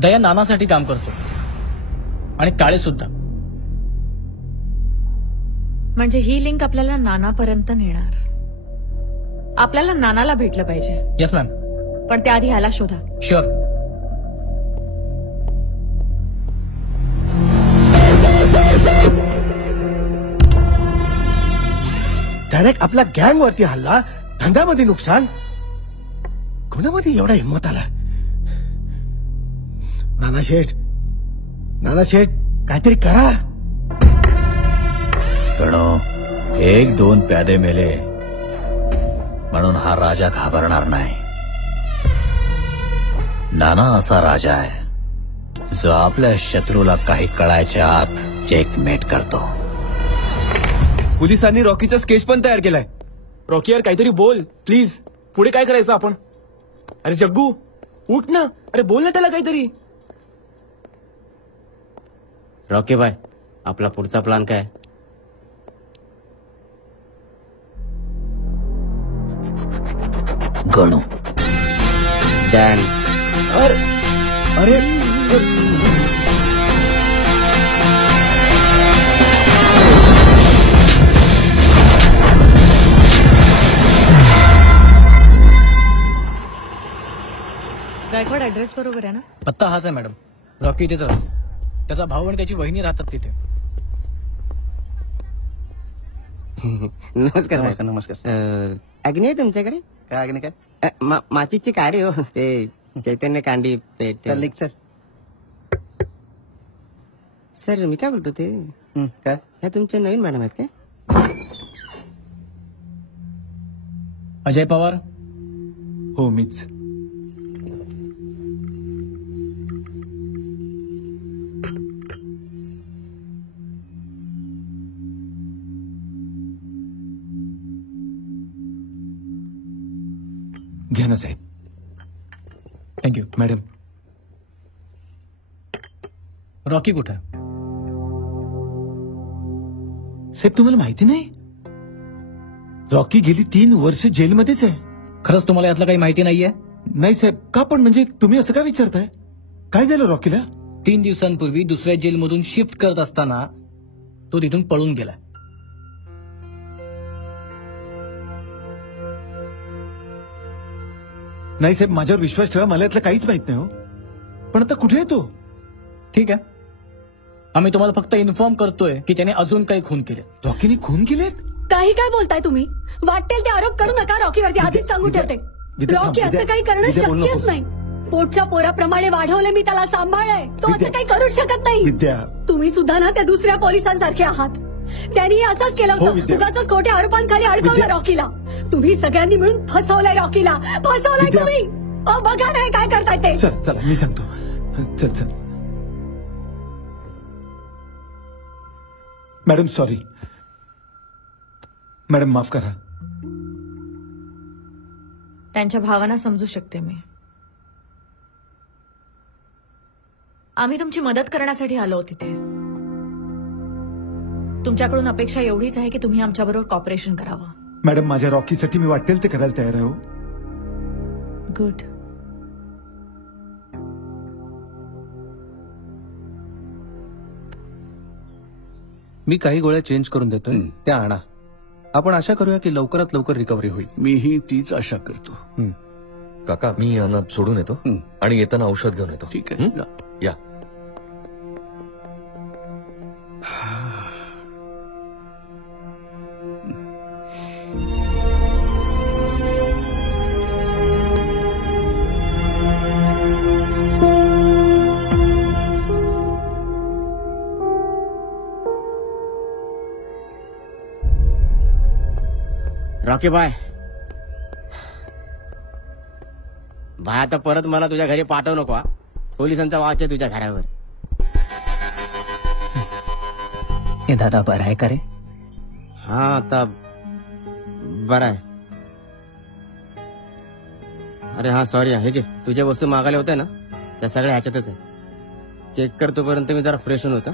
दया नानासाठी काम करतो आणि काळे सुद्धा. म्हणजे ही लिंक आपल्याला नानापर्यंत नेणार. आपल्याला नानाला भेटलं पाहिजे. Yes ma'am. पण त्याआधी ह्याला शोधा. शुअर. डायरेक्ट आपल्या गँग वरती हल्ला, धंद्यामध्ये नुकसान. कोणामध्ये एवढा हिंमत आला? नानाशेठ, नानाशेठ काहीतरी करा. गणो, 1-2 प्यादे मेले म्हणून हा राजा घाबरणार नाही. नाना असा राजा आहे जो आपल्या शत्रूला काही कळायच्या आत चेकमेट करतो. पोलिसांनी रॉकीचा स्केच पण तयार केलाय. रॉकी यार काहीतरी बोल प्लीज. पुढे काय करायचं आपण? अरे जग्गू उठ ना. अरे बोल ना त्याला काहीतरी. रॉकी बाय, आपला पुढचा प्लान काय? गणू. डॅन. अरे गायकवाड ऍड्रेस बरोबर आहे ना? पत्ता हाच आहे मॅडम. रॉकी इथेच राहतो. त्याचा भाऊ आणि त्याची वहिनी राहतात तिथे. नमस्कार साहेब. नमस्कार. अग्नी आहे तुमच्याकडे? काय अग्नी काय? माचीची काडी हो, ते चैतन्य कांडी पेट. चल. सर मी काय बोलतो ते काय? ह्या तुमच्या नवीन मॅडम आहेत काय? अजय पवार. हो मीच. घ्या ना साहेब. थँक्यू. मॅडम रॉकी कुठे? साहेब तुम्हाला माहिती नाही? रॉकी गेली 3 वर्ष जेलमध्येच आहे. खरंच तुम्हाला यातलं काही माहिती नाहीये? नाही साहेब. का पण म्हणजे तुम्ही असं का विचारताय? काय झालं रॉकीला? 3 दिवसांपूर्वी दुसऱ्या जेलमधून शिफ्ट करत असताना तो तिथून पळून गेला. नाही साहेब, माझ्यावर विश्वास ठेवा. मला यातलं काहीच माहित नाही हो. पण आता कुठे आहे तो? ठीक आहे, आम्ही तुम्हाला फक्त इन्फॉर्म करतोय की त्याने अजून काही खून केले. रॉकीने खून केलेत? काही काय बोलताय तुम्ही? वाटेल ते आरोप करू नका रॉकीवरती, आधीच सांगून ठेवते. रॉकी असं काही करणं शक्यच नाही. पोटच्या पोराप्रमाणे वाढवले मी त्याला, सांभाळलंय. तो असं काही करूच शकत नाही. तुम्ही सुद्धा ना त्या दुसऱ्या पोलिसांसारखे आहात. त्यांनी असंच केलं होतं. उगाचच खोट्या आरोपांखाली अडकवलं रॉकीला. तुम्ही सगळ्यांनी मिळून फसवलंय रॉकीला, फसवलंय तुम्ही. बघा नाही काय करताय ते. चल मी सांगतो. चल मॅडम, सॉरी मॅडम, माफ करा. त्यांच्या भावना समजू शकते मी. आम्ही तुमची मदत करण्यासाठी आलो तिथे. तुमच्याकडून अपेक्षा एवढीच आहे की तुम्ही आमच्याबरोबर कॉपरेशन करावं. मॅडम, माझ्या रॉकीसाठी मी वाटेल ते करायला तयार आहे. गुड. मी काही गोळ्या चेंज करून देतोय, त्या आणा. आपण आशा करूया की लवकरात लवकर रिकव्हरी होईल. मीही तीच आशा करतो. काका, मी यांना सोडून येतो आणि येताना औषध घेऊन येतो. ठीक आहे, या. रॉकी बाय आता परत मला तुझ्या घरी पाठवू नको. पोलिसांचा वाच आहे तुझ्या घरावर. हे दादा बरं आहे का रे? हा, आता बरं आहे. अरे हा, सॉरी. हे घे, तुझ्या वस्तू मागायला होत्या ना, त्या सगळ्या ह्याच्यातच आहे. चेक कर तोपर्यंत मी जरा फ्रेश होऊन होता.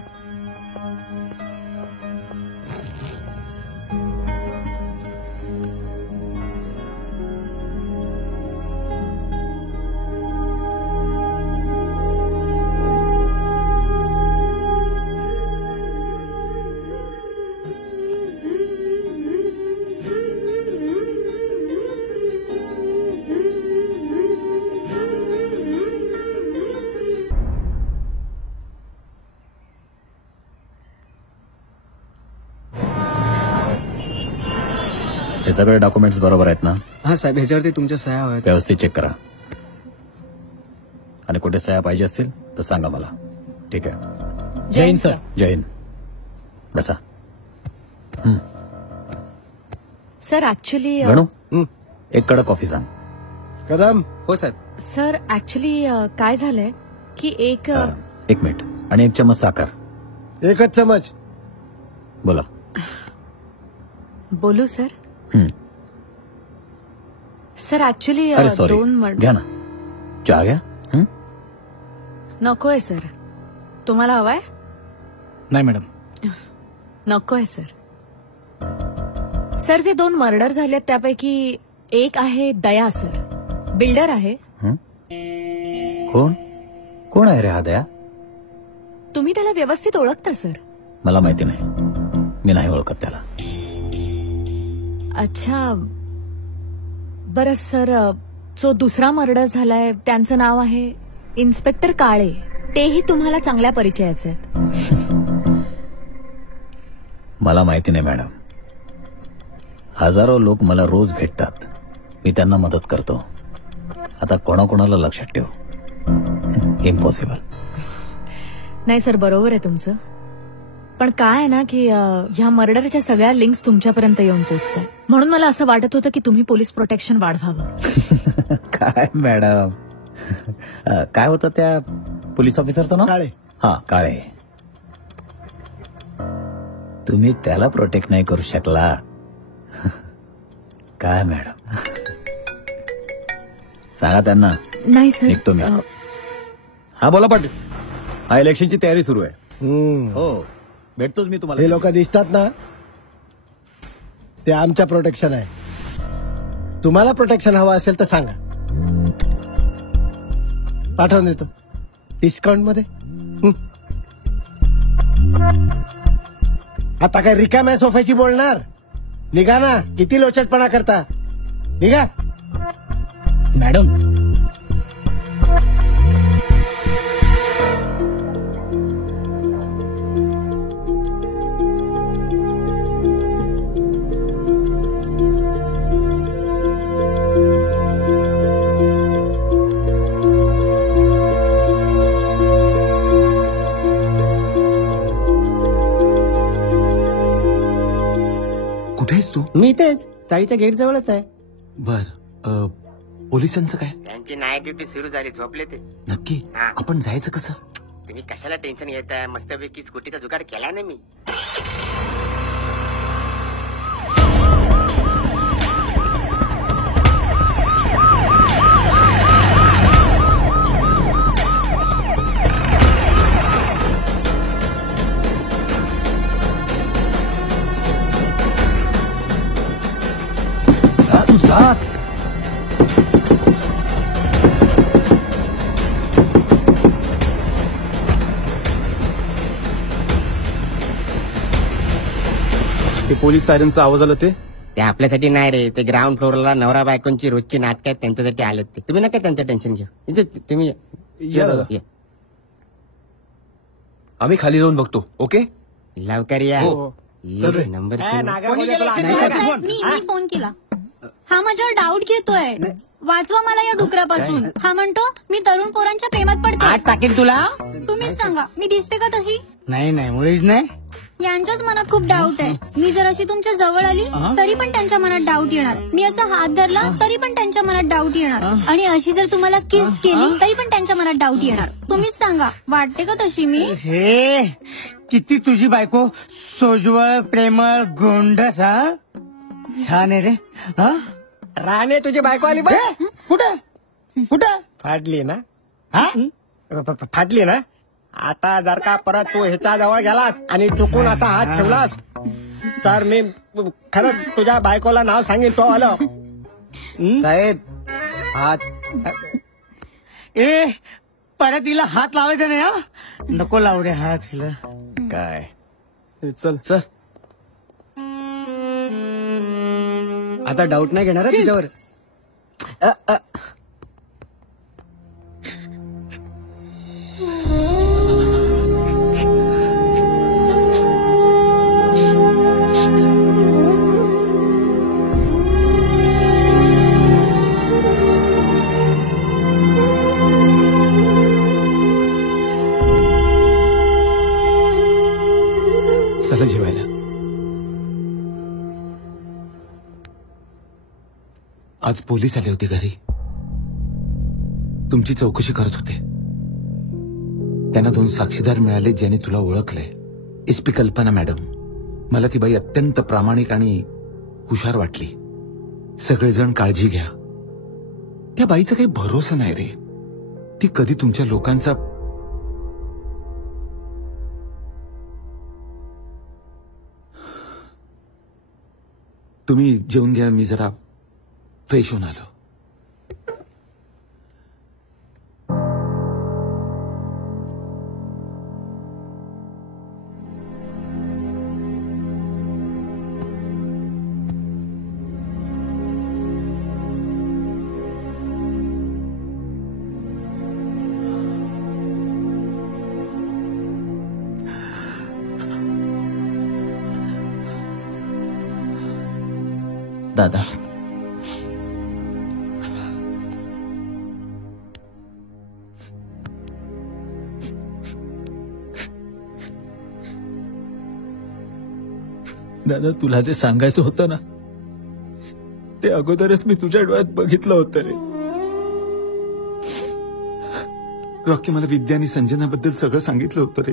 हे सगळे डॉक्युमेंट्स बरोबर आहेत ना? हा साहेब, ह्याच्यावरती तुमच्या सह्या हव्यात. व्यवस्थित चेक करा आणि कुठे सह्या पाहिजे असतील तर सांगा मला. ठीक आहे. जय हिंद सर. जय हिंद. बसा. सर ऍक्च्युली गणू, एक कडक कॉफी सांग. कदम. हो सर. सर ऍक्च्युली काय झालंय की एक मिनिट. आणि एक चमच साखर. एकच चमच. बोला. बोलू सर? सर ऍक्च्युली अरे सॉरी, घ्या ना चहा घ्या. नकोय सर. तुम्हाला हवाय? नाही मॅडम, नकोय सर. सर, जे 2 मर्डर झालेत त्यापैकी एक आहे दया सर, बिल्डर आहे. कोण कोण आहे रे हा दया? तुम्ही त्याला व्यवस्थित ओळखता सर? मला माहिती नाही, मी नाही ओळखत त्याला. अच्छा, बरं सर, जो दुसरा मर्डर झालाय त्यांचं नाव आहे इन्स्पेक्टर काळे. तेही तुम्हाला चांगल्या परिचयाचे आहेत. मला माहिती नाही मॅडम. हजारो लोक मला रोज भेटतात, मी त्यांना मदत करतो. आता कोणाकोणाला लक्षात ठेव? इम्पॉसिबल. नाही सर, बरोबर आहे तुमचं. पण काय आहे ना की ह्या मर्डरच्या सगळ्या लिंक्स तुमच्यापर्यंत येऊन पोहोचतात. म्हणून मला असं वाटत होतं की तुम्ही पोलीस प्रोटेक्शन वाढवावं. काय मॅडम, काय होतं त्या पोलीस ऑफिसरचं नाव? काळे. हा, काळे. तुम्ही त्याला प्रोटेक्ट नाही करू शकला. काय मॅडम, सांगा त्यांना. नाही सर. निघतो मी. हा बोला पाटील. हा, इलेक्शनची तयारी सुरू आहे. हो, भेटतोच मी तुम्हाला. हे लोक दिसतात ना, ते आमच्या प्रोटेक्शन आहे. तुम्हाला प्रोटेक्शन हवं असेल तर सांगा, पाठवून देतो डिस्काउंट मध्ये. आता काय रिकाम्या सोफ्याची बोलणार? निघा ना, किती लोचटपणा करता. निघा मॅडम. कुठेस तू? मी तेच चाळीच्या गेट जवळच आहे. बर पोलिसांचं काय? त्यांची नाईट ड्युटी सुरू झाली, झोपले ते. नक्की आपण जायचं कसं? तुम्ही कशाला टेन्शन घेताय, मस्तपैकी स्कूटीचा जुगाड केला ना मी. जात ते पोलीस सायरनचा आवाज आला ते आपल्यासाठी नाही रे, ते ग्राउंड फ्लोअरला नवरा बायकोंची रोजची नाटक आहेत त्यांच्यासाठी आलेत ते. तुम्ही नका त्यांचं टेन्शन घेऊ. इथे तुम्ही या. आम्ही खाली जाऊन बघतो. ओके लवकर या. मी फोन केला. हा माझ्यावर डाऊट घेतोय. वाचवा मला या डुकरापासून. हा म्हणतो मी तरुण पोरांच्या प्रेमात पडते. आठ टाकेल तुला. तुम्हीच सांगा मी दिसते का तशी? नाही नाही मुळीच नाही. यांच्याच मनात खूप डाऊट आहे. मी जर अशी तुमच्या जवळ आली तरी पण त्यांच्या मनात डाऊट येणार. मी असा हात धरला तरी पण त्यांच्या मनात डाऊट येणार. आणि अशी जर तुम्हाला किस केली तरी पण त्यांच्या मनात डाऊट येणार. तुम्हीच सांगा वाटते का तशी मी? हे किती तुझी बायको सोजवळ प्रेमळ गोंडस. हा छान आहे रे. राणे तुझी बायको आली बघ. कुठं कुठं फाटली ना? फाटली ना? आता जर का परत तू ह्याच्या जवळ गेलास आणि चुकून असा हात ठेवलास तर मी खरंच तुझ्या बायकोला नाव सांगेन तो आलं. साहेब हात ए परत तिला हात लावायचा नाही. हा नको लावडे हात तिला. काय चल चल आता डाऊट नाही घेणार तुझ्यावर. चला जेवायला. आज पोलीस आले होते घरी. तुमची चौकशी करत होते. त्यांना 2 साक्षीदार मिळाले ज्यांनी तुला ओळखलंय. एसपी कल्पना मॅडम. मला ती बाई अत्यंत प्रामाणिक आणि हुशार वाटली. सगळेजण काळजी घ्या. त्या बाईचा काही भरोसा नाही रे. ती कधी तुमच्या लोकांचा तुम्ही जेवून घ्या. मी जरा फ्रेश होऊन आलो. दादा दादा तुला जे सांगायचं होतं ना ते अगोदरच मी तुझ्या डोळ्यात बघितलं होतं रे. रॉकी मला विद्या आणि संजनाबद्दल सगळं सांगितलं होतं रे.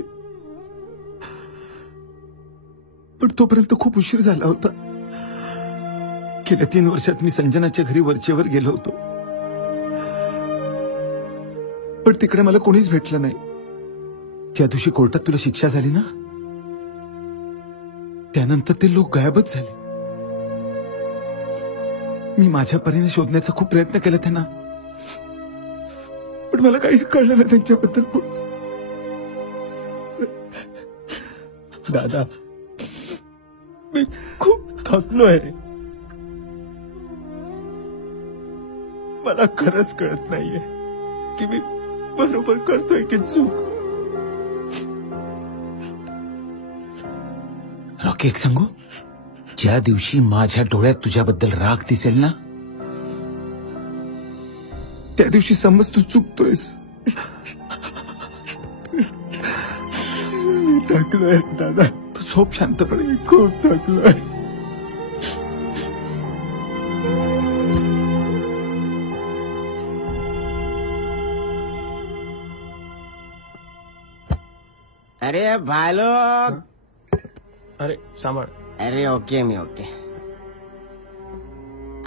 पण तोपर्यंत खूप उशीर झाला होता. गेल्या 3 वर्षात मी संजनाच्या घरी वरचेवर गेलो होतो. पण तिकडे मला कोणीच भेटलं नाही. ज्या दिवशी कोर्टात तुला शिक्षा झाली ना त्यानंतर ते लोक गायबच झाले. मी माझ्या परीने शोधण्याचा खूप प्रयत्न केला त्यांना. पण मला काहीच कळलं नाही त्यांच्याबद्दल. दादा मी खूप थकलोय रे. मला खरंच कळत नाहीये की मी बरोबर करतोय की चूक. रॉकी एक सांगू, ज्या दिवशी माझ्या डोळ्यात तुझ्याबद्दल राग दिसेल ना त्या दिवशी समज तू चुकतोयस. थकलोय दादा. तू झोप शांतपणे. खूप थकलोय. अरे भालो. अरे सांभाळ. अरे ओके मी ओके.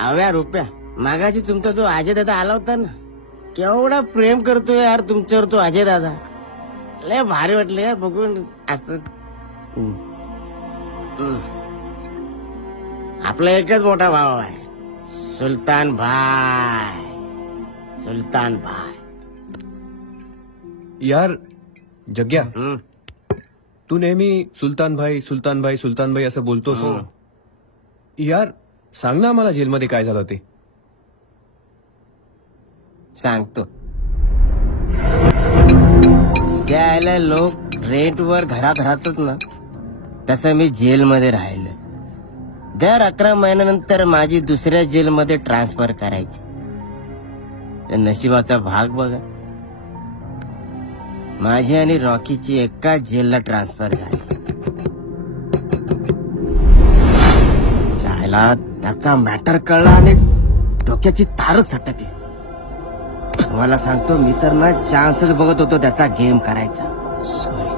अव्या रुपया मागाशी तुमचा तो अजय दादा आला होता ना, केवढा प्रेम करतोय यार तुमच्यावर तो अजय दादा. लय भारी वाटलं यार बघून असं. आपला एकच मोठा भाऊ आहे, सुलतान भाई. सुलतान भाई. यार जग्या, तू नेहमी सुलतान भाई सुलतान भाई सुलतान भाई असं बोलतोस. यार सांग ना मला जेलमध्ये काय झालं ते. सांगतो. ज्याला लोक रेंटवर घरात राहतात ना, तसं मी जेलमध्ये राहिलो. दर 11 महिन्यानंतर माझी दुसऱ्या जेलमध्ये ट्रान्सफर करायची. नशिबाचा भाग बघा, माझी आणि रॉकीची एकाच जेलला ट्रान्सफर झाली. जायला त्याचा मॅटर कळला आणि डोक्याची तारच सटकली. तुम्हाला सांगतो मी तर ना चान्सच बघत होतो त्याचा गेम करायचा. सॉरी.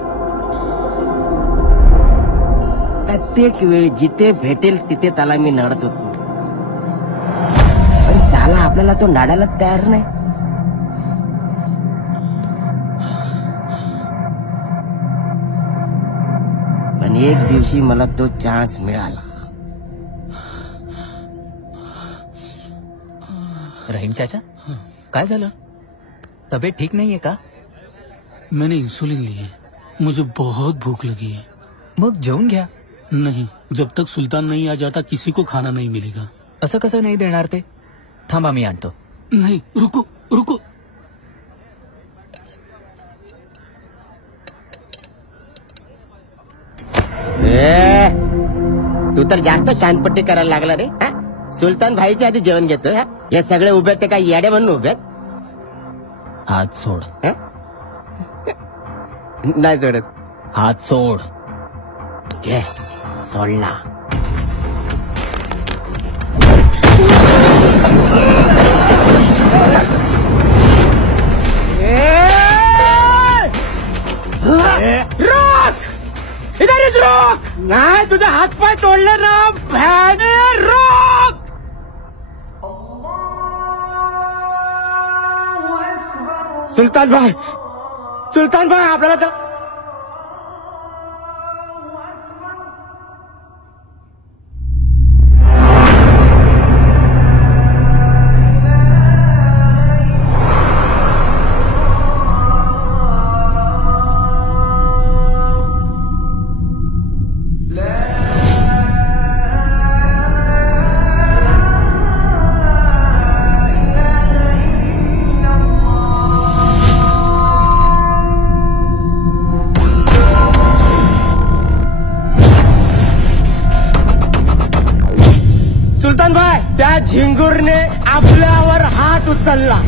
प्रत्येक वेळी जिथे भेटेल तिथे त्याला मी नडत होतो, पण साला आपल्याला तो नाडायला तयार नाही. पण एक दिवशी मला तो चान्स मिळाला. रहीम चाचा, काय झालं? तबीयत ठीक नहीं है का? मैंने इंसुलिन ली है, मुझे बहुत भूख लगी है. मग जेवून घ्या. नहीं, जब तक सुल्तान नहीं आ जाता किसी को खाना नहीं मिलेगा. असं कसं नाही देणार ते? थांबा मी आणतो. नहीं, रुको रुको. तू तर जास्त शानपट्टी करायला लागला रे. सुलतान भाईच्या आधी जेवण घेतोय. हे सगळे उभे ते काय येडे म्हणून उभे? हात सोड. नाही सोडत. हात सोड. घे सोडला. रोक, इधरच रोक. नाही तुझे हात पाय तोडले ना भयाने. रोक. सुलतान भाई, सुलतान भाई आपल्याला तर सुलतान भाई त्या झिंगूरने आपल्यावर हात उचलला.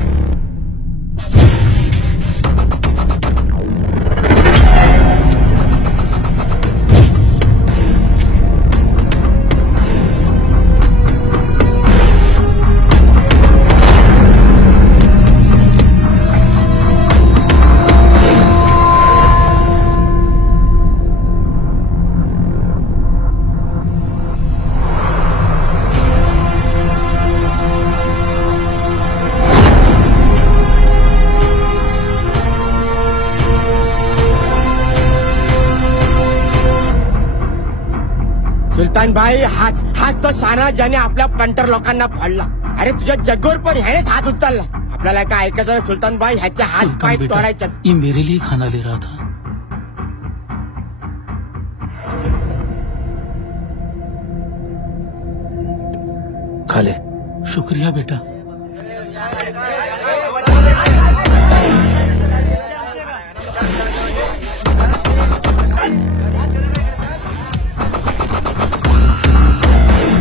सुलतान भाई हाच तो शाना ज्याने आपल्या पंटर लोकांना फोडला. अरे तुझ्या जग्गोर पण ह्यानेच हात उचलला. आपल्याला काय ऐकायचं सुलतान भाई ह्याच्या हात पाय तोडायचे. ये मेरे लिए खाना ले रहा था. खा ले. शुक्रिया बेटा.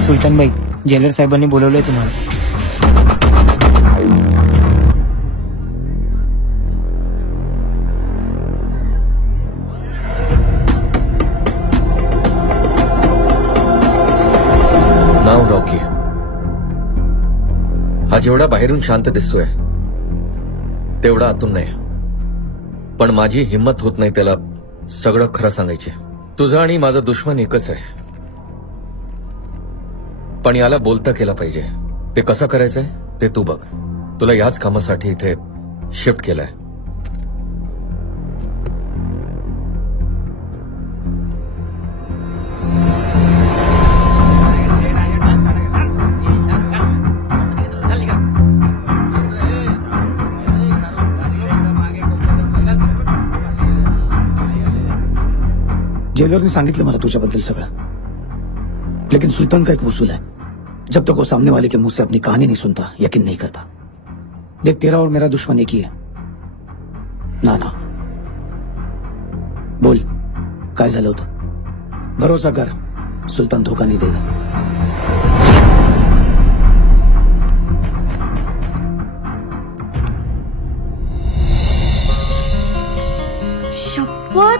सुलतान भाई, जेलर साहेबांनी बोलवलंय तुम्हाला. नाव रॉकी. हा जेवढा बाहेरून शांत दिसतोय तेवढा आतून नाही. पण माझी हिंमत होत नाही त्याला सगळं खरं सांगायचे. तुझं आणि माझं दुश्मन एकच आहे, पण याला बोलता केला पाहिजे. ते कसं करायचंय ते तू बघ. तुला याच कामासाठी इथे शिफ्ट केलंय. जेलर ने सांगितलं मला तुझ्याबद्दल सगळं, लेकिन सुल्तान का एक उसूल है, जब तक वो सामने वाले के मुंह से अपनी कहानी नहीं सुनता यकीन नहीं करता. देख, तेरा और मेरा दुश्मन एक ही है, नाना. बोल, काय झालं होतं? भरोसा कर, सुल्तान धोखा नहीं देगा.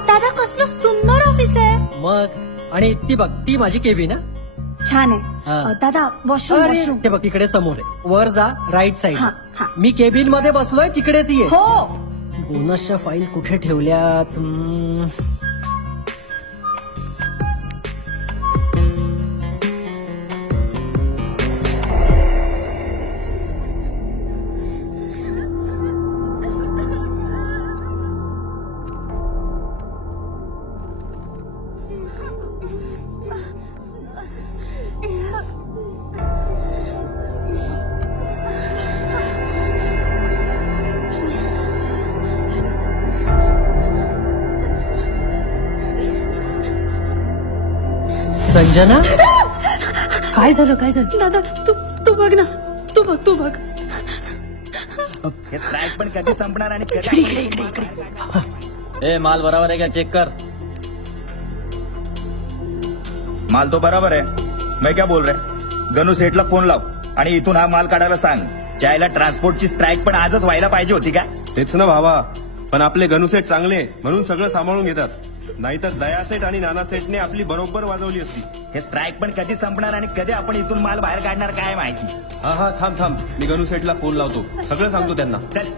दादा कसलं सुंदर ऑफिस आहे. मग आणि ती बघ, ती माझी केबिन. छान आहे दादा. वॉशरूम ते बघ तिकडे समोर आहे. वर जा, राईट साइड. मी केबिन मध्ये बसलोय, तिकडेच ये. हो. बोनसच्या फाईल कुठे ठेवल्यात? संजना, काय झालं? काय झालं? दादा तू बघ ना, तू बघ. हे स्ट्राइक पण कधी संपणार आणि कधी? ए, माल बराबर आहे का चेक कर. माल तो बराबर है. मैं क्या बोल रहे, गणू सेठला फोन लाव आणि इथून हा माल काढायला सांग. ज्याला ट्रान्सपोर्टची स्ट्राईक पण आजच व्हायला पाहिजे होती का? तेच ना भावा, पण आपले गणू सेठ चांगले म्हणून सगळं सांभाळून घेतात. नाहीतर दया सेठ आणि नाना सेठने आपली बरोबर वाजवली असती. हे स्ट्राईक पण कधी संपणार आणि कधी आपण इथून माल बाहेर काढणार काय माहिती. हा थांब, मी गणू सेठला फोन लावतो, सगळं सांगतो त्यांना. चल.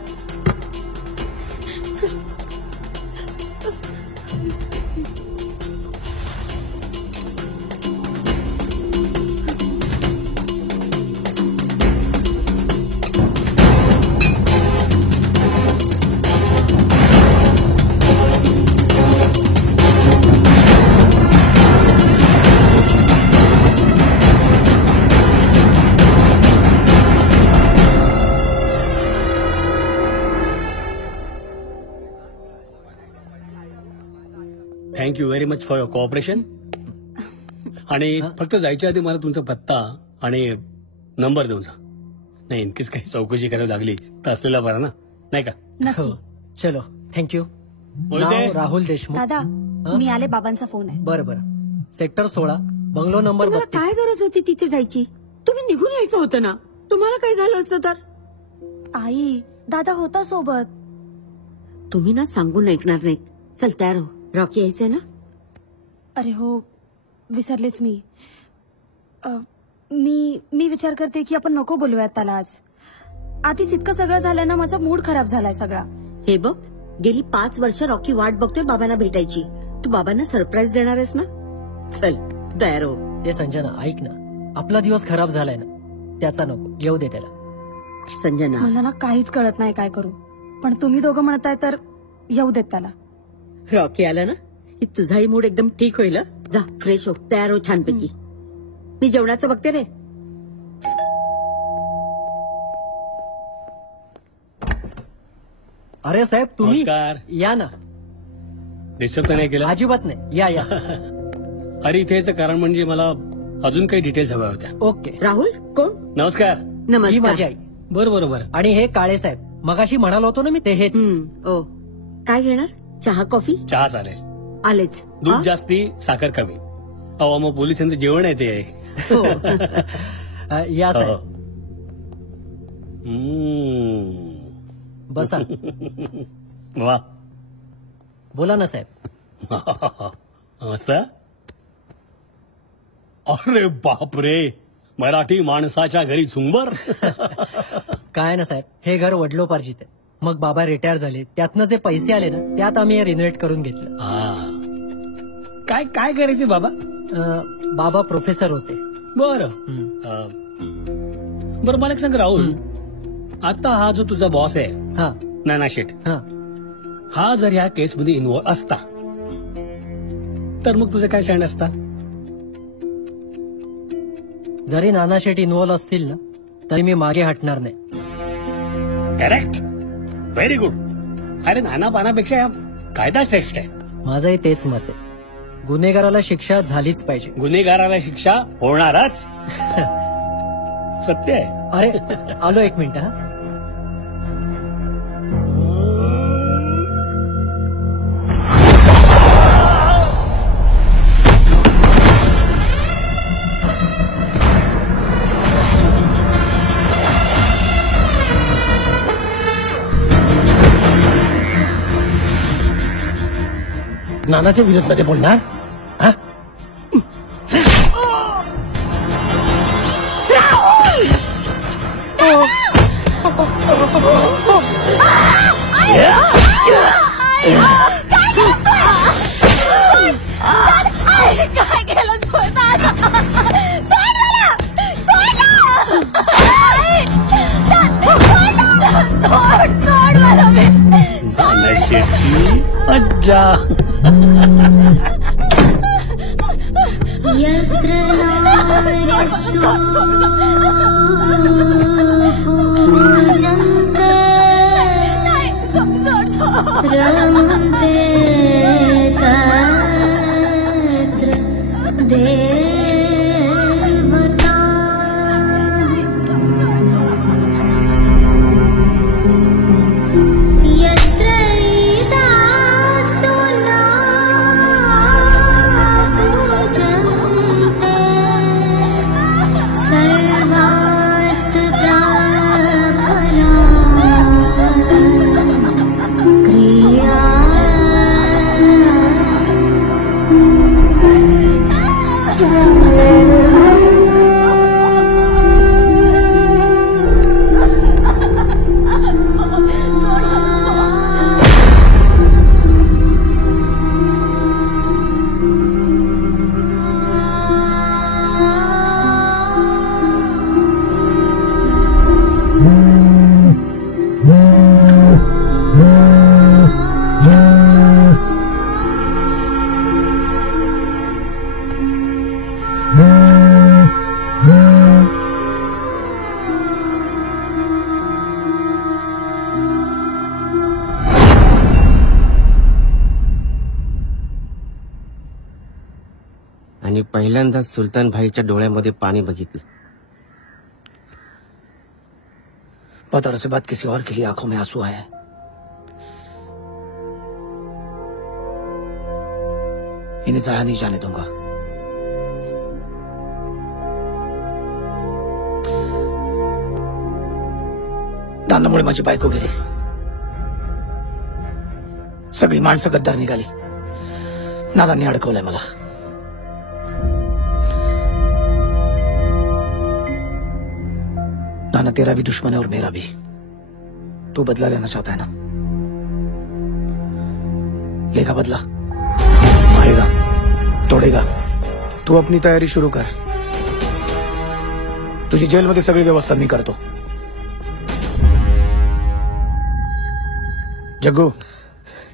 Thank you very much for your cooperation. आणि फक्त जायच्या आधी मला तुमचा पत्ता आणि नंबर देऊन जा. नाही, इनकेस काही चौकशी करावी लागली तर असलेला बरा ना, नाही का? नक्की. चलो, थँक्यू. राहुल देशमुख. दादा मी आले, बाबांचा फोन आहे. बरं. Sector 16, bungalow number 32. काय गरज होती तिथे जायची? तुम्ही निघून यायचं होतं ना. तुम्हाला काय झालं असतं तर? आई, दादा होता सोबत. तुम्ही ना सांगून ऐकणार नाहीत. चल तयार हो, रॉकी यायचंय ना. अरे हो, विसरलेच मी. मी विचार करते की आपण नको बोलूयात त्याला आज. आधीच इतकं सगळं झालं ना, माझा मूड खराब झालाय सगळा. हे बघ, गेली 5 वर्ष रॉकी वाट बघतोय बाबांना भेटायची. तू बाबांना सरप्राईज देणार आहेस ना. चल तयार हो. हे संजना, ऐक ना, आपला दिवस खराब झालाय ना, त्याचा नको, येऊ दे त्याला. संजना, मला ना काहीच कळत नाही काय करू, पण तुम्ही दोघं म्हणताय तर येऊ देत त्याला. रॉकी आला ना की तुझाही मूड एकदम ठीक होईल. जा फ्रेश हो, तयार हो छानपैकी. मी जेवणाचं बघते रे. अरे साहेब, तुम्ही या ना. डिस्टर्ब तर नाही केलं? अजिबात नाही, या. अरे इथे याचं कारण म्हणजे मला अजून काही डिटेल्स हव्या होत्या. ओके. राहुल कोण? नमस्कार. ही माझी आई. बरोबर. आणि हे काळे साहेब, मगाशी म्हणालो होतो ना मी, ते हेच. ओ, काय घेणार? चहा कॉफी? चहा चालेल. आलेच. दूध जास्ती, साखर कमी. अहो, मग पोलिसांचं जेवण आहे ते. या साहेब, बसा. वा, बोला ना साहेब. मस्त. अरे बापरे, मराठी माणसाच्या घरी झुंबर. काय ना साहेब, हे घर वडलोपार्जित आहे. मग बाबा रिटायर झाले, त्यातनं जे पैसे आले ना त्यात आम्ही रिनोव्हेट करून घेतलं. काय काय करायचे बाबा? बाबा प्रोफेसर होते. बरं बरं, मला एक सांग राहुल, आता हा जो तुझा बॉस आहे नाना शेठ, हा जर या केसमध्ये इन्व्हॉल्व असता तर मग तुझं काय स्टँड असता? जरी नाना शेठ इन्व्हॉल्व असतील ना तरी मी मागे हटणार नाही. Correct, very good. अरे नाना पानापेक्षा कायदा श्रेष्ठ आहे. माझंही तेच मत आहे. गुन्हेगाराला शिक्षा झालीच पाहिजे. गुन्हेगाराला शिक्षा होणारच. सत्य आहे. अरे आलो, एक मिनिट. हा नानाच्या विरोधामध्ये बोलणार? काय केलं? मज्जा. यत्र नार्यस्तु पूजन्ते रमन्ते तत्र देवता. यत्र इदास्तु न पूजन्ते सर्वास्तु क्रिया. आणि पहिल्यांदाच सुलतान भाईच्या डोळ्यामध्ये पाणी बघितलं. बहुत अरसे बाद किसी और के लिए आंखों में आंसू आए हैं. इन्हें जाया नहीं जाने दूंगा. नानामुळे माझी बायको गेली. सगळी माणसं गद्दार निघाली. नानांनी अडकवलंय मला. नाना तेरा भी दुश्मन है और मेरा भी. तू बदला लेना चाहता है ना? लेगा बदला? मारेगा, तोडेगा. तू अपनी तयारी शुरू कर. तुझी जेलमध्ये सगळी व्यवस्था मी करतो. जग्गू.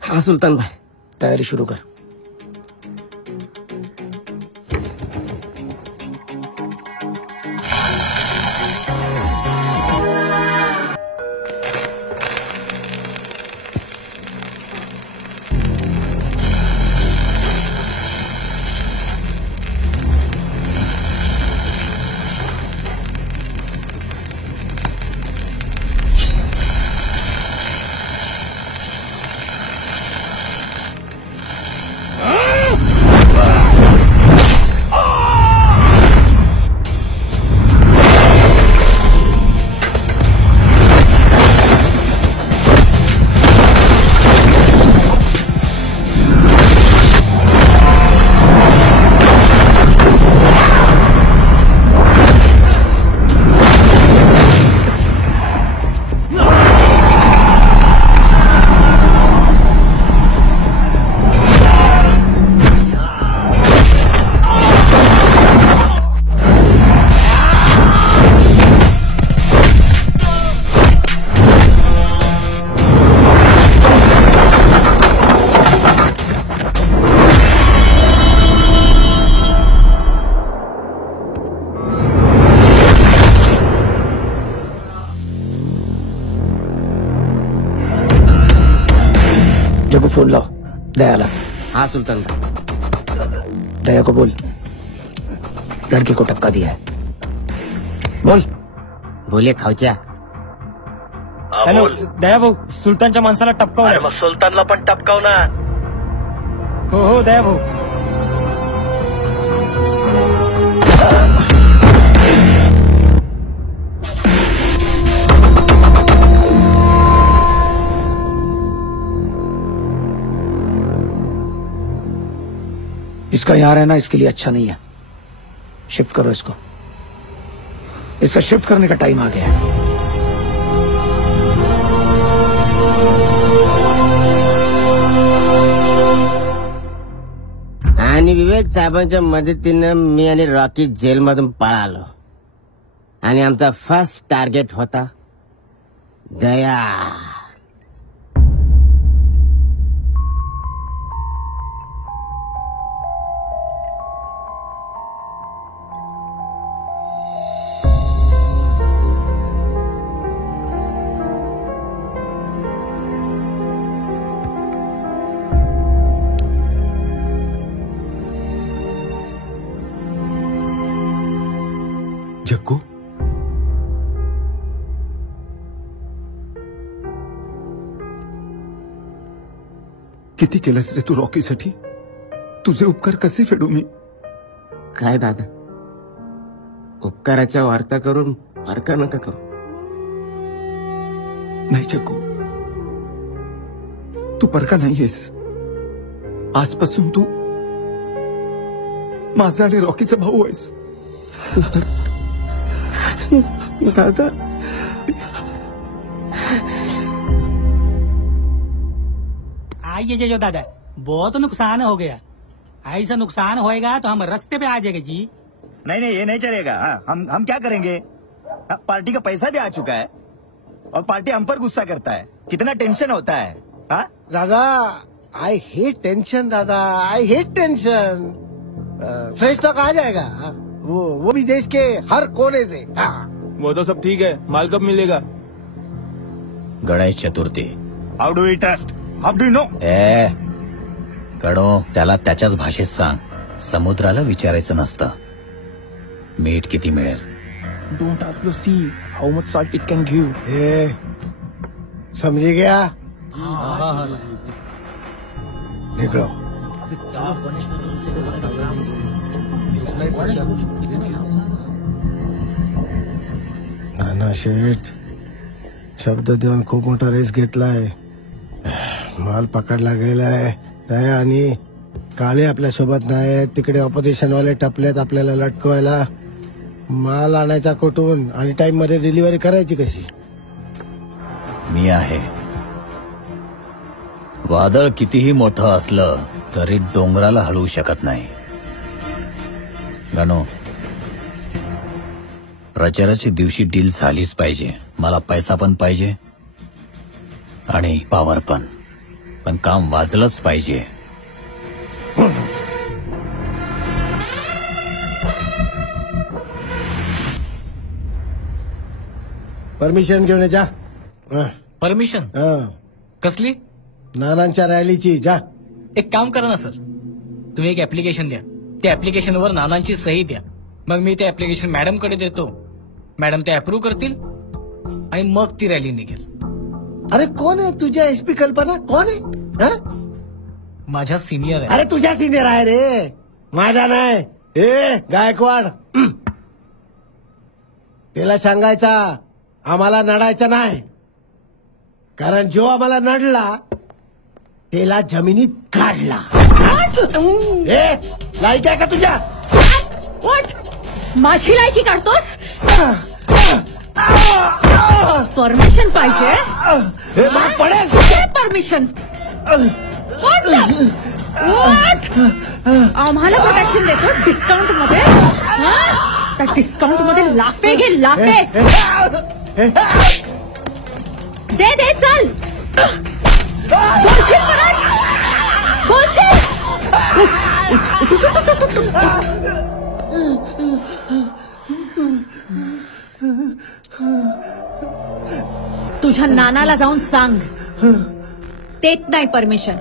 हाँ सुल्तान भाई. तयारी शुरू कर. फोन लाओ दयाला। हाँ सुल्तान भाई। दया को बोल लड़के को टपका दिया है। बोल। बोले खाऊच्या। हॅलो दया भाऊ, सुलतानच्या माणसाला टपकाव. मग सुलतानला पण टपकाव ना. हो हो दया भाऊ. इसका यहां रहना इसके लिए अच्छा नहीं है। शिफ्ट करो इसको। इसका शिफ्ट करने का टाइम आ गया है। आणि विवेक साहेबांच्या मदतीनं मी आणि रॉकी जेलमधून पळालो आणि आमचा फर्स्ट टार्गेट होता दया। जग्गू किती केलंस रे तू रॉकीसाठी? तुझे उपकार कसे फेडू मी? काय दादा, उपकाराच्या वार्ता करून फारका नका करू. नाही जग्गू, तू परका नाहीयेस. आजपासून तू माझा आणि रॉकीचा भाऊ आहेस. दादा आइए जो दादा, बहुत नुकसान हो गया. ऐसा नुकसान होएगा तो हम रास्ते पे आ जाएंगे जी. नहीं नहीं ये नहीं चलेगा. हम क्या करेंगे? पार्टी का पैसा भी आ चुका है और पार्टी हम पर गुस्सा करता है. कितना टेंशन होता है. दादा आई हेट टेंशन. दादा आई हेट टेंशन. फ्रेश तक आ जाएगा. वो भी देश के हर कोने से. वो तो सब ठीक है. माल कब मिलेगा? Ganesh Chaturthi. How do you trust? How do you know? गणो, त्याला त्याच्याच भाषेत सांग. समुद्राला विचारायचं नसतं मीठ किती मिळेल. Don't ask the see how much salt it can give. समझी गया? निकलो. नाना शेठ शब्द देऊन खूप मोठा रेस घेतलाय. माल पकडला गेलाय. दया आणि काळे आपल्या सोबत नाही. तिकडे ऑपोजिशन वाले टपलेत आपल्याला लटकवायला. माल आणायचा कुठून आणि टाइम मध्ये डिलिव्हरी करायची कशी? मी आहे. वादळ कितीही मोठं असलं तरी डोंगराला हलवू शकत नाही. गणो, प्रचाराच्या दिवशी डील झालीच पाहिजे. मला पैसा पण पाहिजे आणि पॉवर पण काम वाजलंच पाहिजे. परमिशन घेऊन जा. परमिशन कसली? नानांच्या रॅलीची. जा. एक काम करा ना सर, तुम्ही एक ऍप्लिकेशन द्या. त्या ऍप्लिकेशनवर नानांची सही द्या. मग मी ते ऍप्लिकेशन मॅडम कडे देतो. मॅडम ते अप्रूव्ह करतील आणि मग ती रॅली निघेल. अरे कोण आहे तुझ्या एसपी कल्पना? कोण आहे? माझ्या सिनियर आहे. अरे तुझ्या सिनियर आहे रे, माझा नाही. गायकवाड. त्याला सांगायचा आम्हाला नडायचा नाही, कारण जो आम्हाला नडला त्याला जमिनीत काढला. लायक आहे का तुझ्या? माझी लायकी काढतोस? परमिशन पाहिजे. पडेल परमिशन. आम्हाला प्रोटेक्शन देतो डिस्काउंट मध्ये. त्या डिस्काउंट मध्ये लाफे घे, लाफे दे चल. बोलशील परत? बोलशील? तुझ्या नानाला जाऊन सांग देत नाही परमिशन.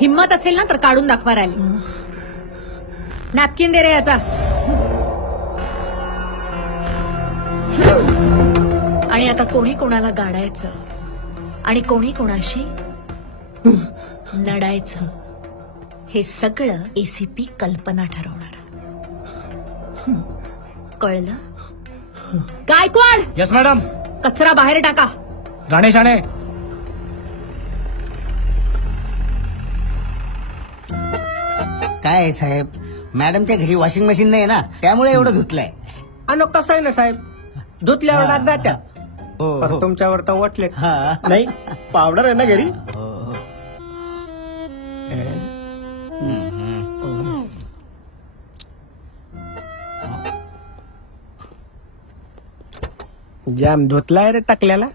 हिम्मत असेल ना तर काढून दाखवा रॅली. नॅपकिन दे रे याचा. आणि आता कोणी कोणाला गाडायचं आणि कोणी कोणाशी लढायचं हे सगळं एसीपी कल्पना ठरवणार. कळलं? गायकवाड. Yes madam. कचरा बाहेर टाका. राणे शाणे. काय आहे साहेब, मॅडमच्या घरी वॉशिंग मशीन नाही ना, त्यामुळे एवढं धुतलंय. आणि कसं आहे ना साहेब, धुतल्यावर डाग जात्या. पण तुमच्यावर तर वाटले नाही, पावडर आहे ना घरी. जॅम धुतलाय रे टाकल्याला.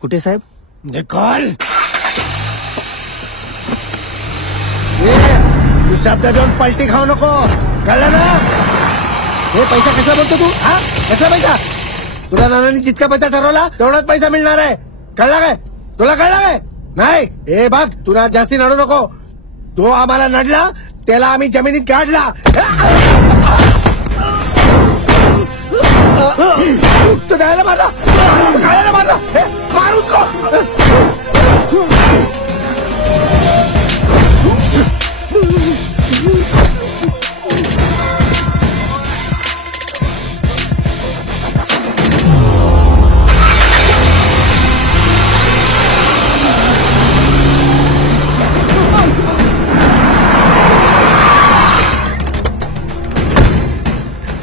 कुठे साहेब? निकाल. तू शब्द देऊन पलटी खाऊ नको, कळलं ना? हे पैसा कसा बोलतो तू? हा, कसा पैसा? तुला नानांनी जितका पैसा ठरवला तेवढाच पैसा मिळणार आहे, कळला काय? तुला कळलं काय? नाही. हे बघ, तुला जास्ती नडू नको. तो आम्हाला नडला त्याला आम्ही जमिनीत काढला. तो द्यायला मारला, खायला मारला. मार उसको.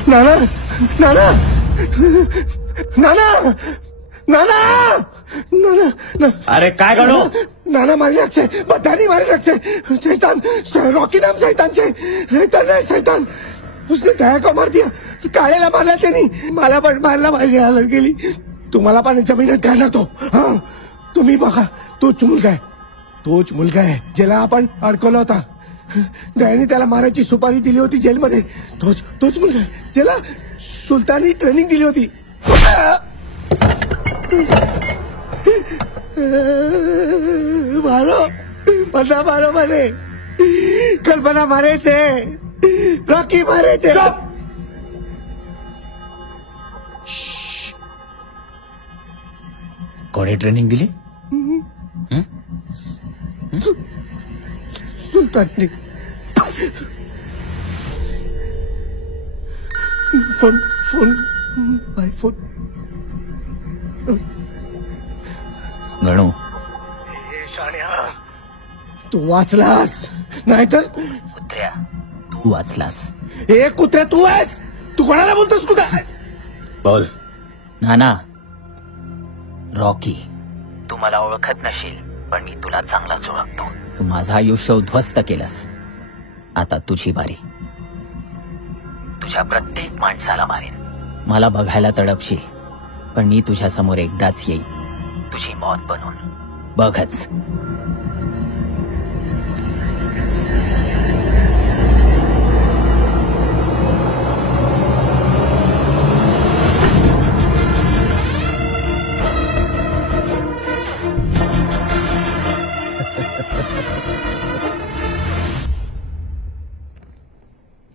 नाना, नाना, नाना, नाना, नाना. अरे काय गणू? नाना मारे अक्षय, बधानी मारे अक्षय. शैतान, रॉकी नाम शैतान छे. शैतान है शैतान. उसने दया को मार दिया. काळेला मारला त्यांनी, मला पण मारला. माझी हालत गेली. तुम्हाला पण जमिनीत काढणार तो. हा, तुम्ही बघा, तोच मुलगा आहे, तोच मुलगा आहे ज्याला आपण अडकवला होता. दयाने त्याला मारायची सुपारी दिली होती जेलमध्ये. तोच मुलगा आहे ज्याला सुलतानी ट्रेनिंग दिली होती. मारो, बंदा मारो म्हणे. कल्पना मारायचे, रॉकी मारायचे. कोणी ट्रेनिंग दिली? सुलतानने. Phone phone by phone. Ganu, तू वाचलास, नाहीतर तू वाचलास. हे कुत्र्या तू आहेस. तू कोणाला बोलतोस? कुठं बोल. नाना, रॉकी, तू मला ओळखत नशील पण मी तुला चांगलाच ओळखतो. तू माझं आयुष्य उद्ध्वस्त केलंस. आता तुझी बारी. तुझ्या प्रत्येक माणसाला मारेन. मला बघायला तडपशील पण मी तुझ्या समोर एकदाच येईल, तुझी मौत बनून. बघच.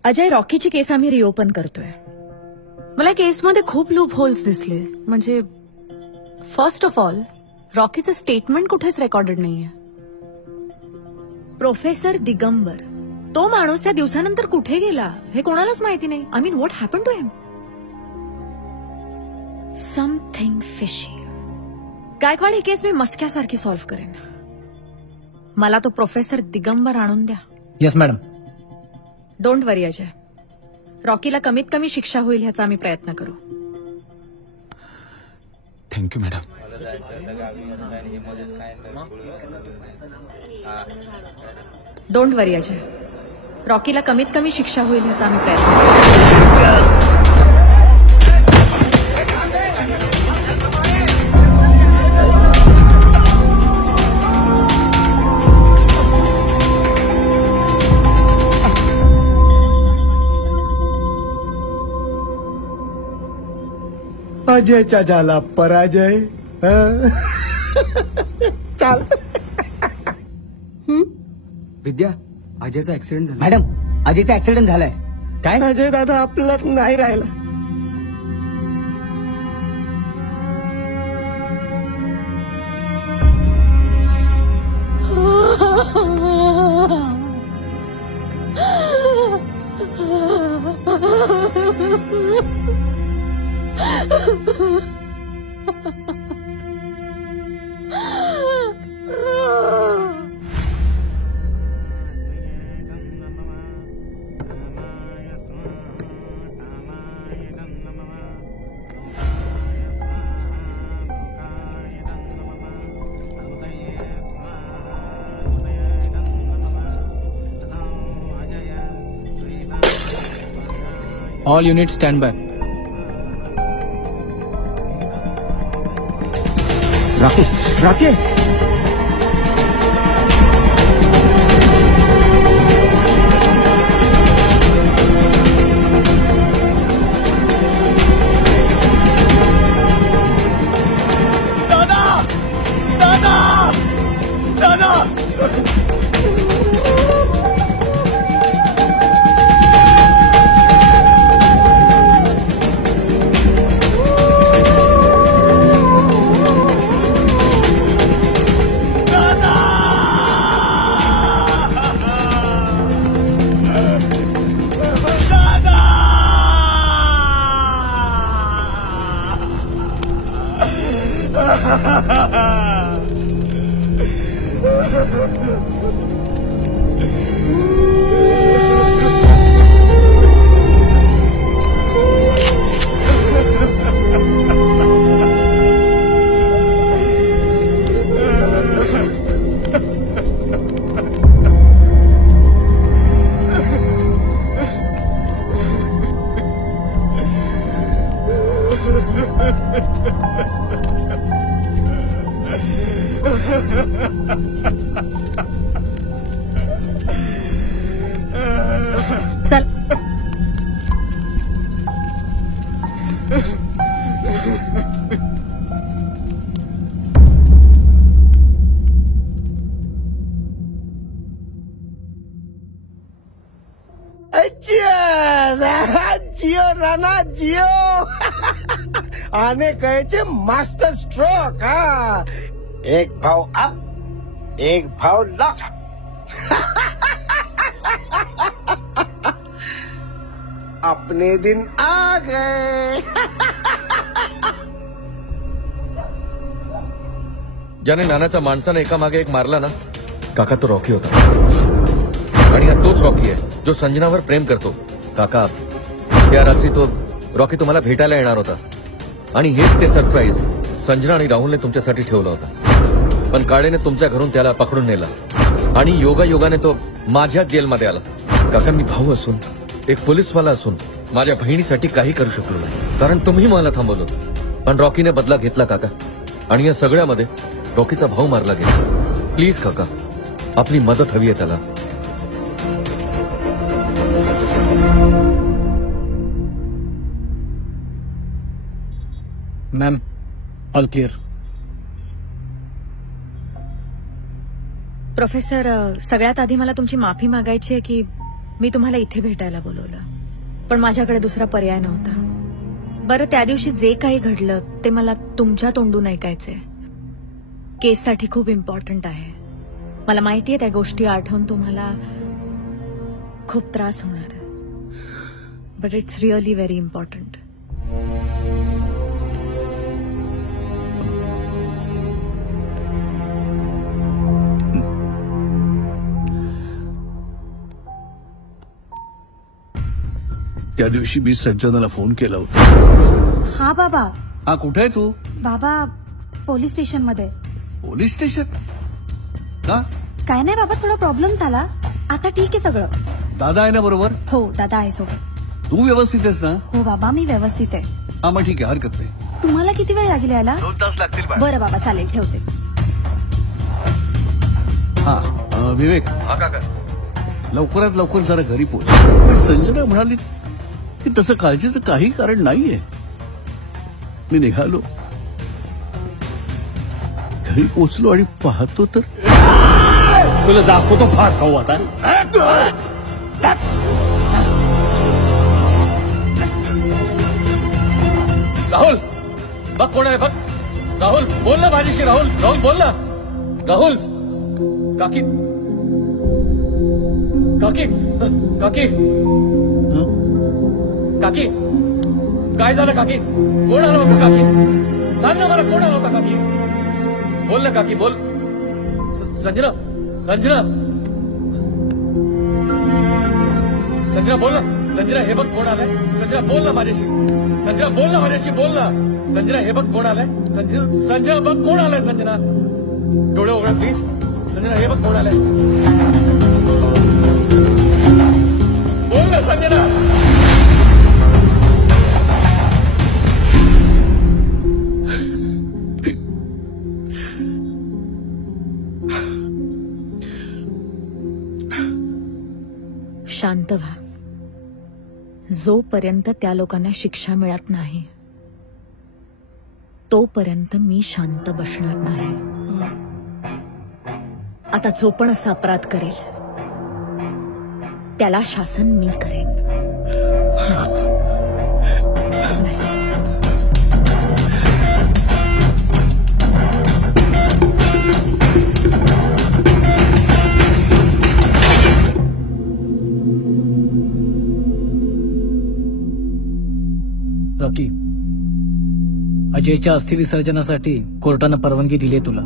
अजय, रॉकीची केस आम्ही रिओपन करतोय. मला केसमध्ये खूप लूप होल्स दिसले. म्हणजे फर्स्ट ऑफ ऑल, रॉकीचं स्टेटमेंट कुठेच रेकॉर्डेड नाहीये. प्रोफेसर दिगंबर, तो माणूस त्या दिवसानंतर कुठे गेला हे कोणालाच माहिती नाही. I mean, what happen to him? Something fishy. Gaikwad, ही केस मी मस्क्यासारखी सॉल्व्ह करेन. मला तो प्रोफेसर दिगंबर आणून द्या. Yes madam. Don't worry Ajay, रॉकीला कमीत कमी शिक्षा होईल ह्याचा आम्ही प्रयत्न करू. Thank you madam. Don't worry Ajay, रॉकीला कमीत कमी शिक्षा होईल ह्याचा आम्ही प्रयत्न करू. अजयचा झाला पराजय. चाल. विद्या अजयचा ऍक्सिडेंट झाला. मॅडम अजयचा ऍक्सिडेंट झालाय. काय अजय दादा आपल्यात नाही राहिला. All unit stand by. Rakesh चल. जियो राणा जियो. आने कहे मास्टर स्ट्रोक. हाँ, एक भाव अप एक भाव लॉक. अपने दिन आ गए. ज्याने नानाच्या माणसाने एका मागे एक मारला ना काका, तो रॉकी होता. आणि हा तोच रॉकी आहे जो संजनावर प्रेम करतो. काका, त्या रात्री तो रॉकी तुम्हाला भेटायला येणार होता आणि हेच ते सरप्राईज संजना आणि राहुलने तुमच्यासाठी ठेवलं होतं. पण काळेने तुमच्या घरून त्याला पकडून नेला आणि योगायोगाने तो माझ्या जेलमध्ये आला. काका, मी भाऊ असून, एक पोलीसवाला असून माझ्या बहिणीसाठी काही करू शकलो नाही, कारण तुम्ही मला थांबवलं. पण रॉकीने बदला घेतला काका, आणि या सगळ्यामध्ये रॉकीचा भाऊ मारला गेला. प्लीज काका, आपली मदत हवी आहे त्याला. Ma'am, all clear. प्रोफेसर, सगळ्यात आधी मला तुमची माफी मागायची आहे की मी तुम्हाला इथे भेटायला बोलवलं, पण माझ्याकडे दुसरा पर्याय नव्हता. बरं, त्या दिवशी जे काही घडलं ते मला तुमच्या तोंडून ऐकायचंय. केससाठी खूप इम्पॉर्टंट आहे. मला माहितीये त्या गोष्टी आठवून तुम्हाला खूप त्रास होणार आहे, but it's really very important. त्या दिवशी मी सज्जनाला फोन केला होता. हा बाबा. हा, कुठे आहे तू? बाबा, पोलीस स्टेशन मध्ये. Police station? का? काय नाही बाबा, थोडा प्रॉब्लेम झाला. आता ठीक आहे सगळं. दादा आहे ना बरोबर? हो, दादा आहे सोबत. तू व्यवस्थित आहेस ना? हो बाबा, मी व्यवस्थित आहे. हा, मग ठीक आहे, हरकत नाही. तुम्हाला किती वेळ लागेल यायला? 2 तास लागतील. बरं बाबा, चालेल, ठेवते. हा, विवेक. हा काका. लवकरात लवकर जरा घरी पोहोच. संजना म्हणाली की तसं काळजीचं काही कारण नाहीये. मी निघालो, घरी पोहोचलो आणि पाहतो तर तुला दाखवतो फार खाऊ आता. राहुल बघ कोण आहे बघ. राहुल बोल ना माझ्याशी. राहुल राहुल बोल ना. राहुल काकी काकी काकी काकी काय झालं काकी. कोण आलं होतं काकी. सांग ना मला कोण आलं होतं काकी. बोल ना काकी बोल. संजना संजना संजना बोल ना. संजना हे बघ कोण आलंय. संजना बोल ना माझ्याशी. संजना बोल ना माझ्याशी. बोल ना संजना हे बघ कोण आलंय. संजना संजना बघ कोण आलंय. संजना डोळे उघड प्लीज. संजना हे बघ कोण आलंय. बोल ना संजना. शांत व्हा. जोपर्यंत त्या लोकांना शिक्षा मिळत नाही तोपर्यंत मी शांत बसणार नाही. आता जो पण असा अपराध करेल त्याला शासन मी करेन. रॉकी, अजयच्या अस्थि विसर्जनासाठी कोर्टानं परवानगी दिली तुला.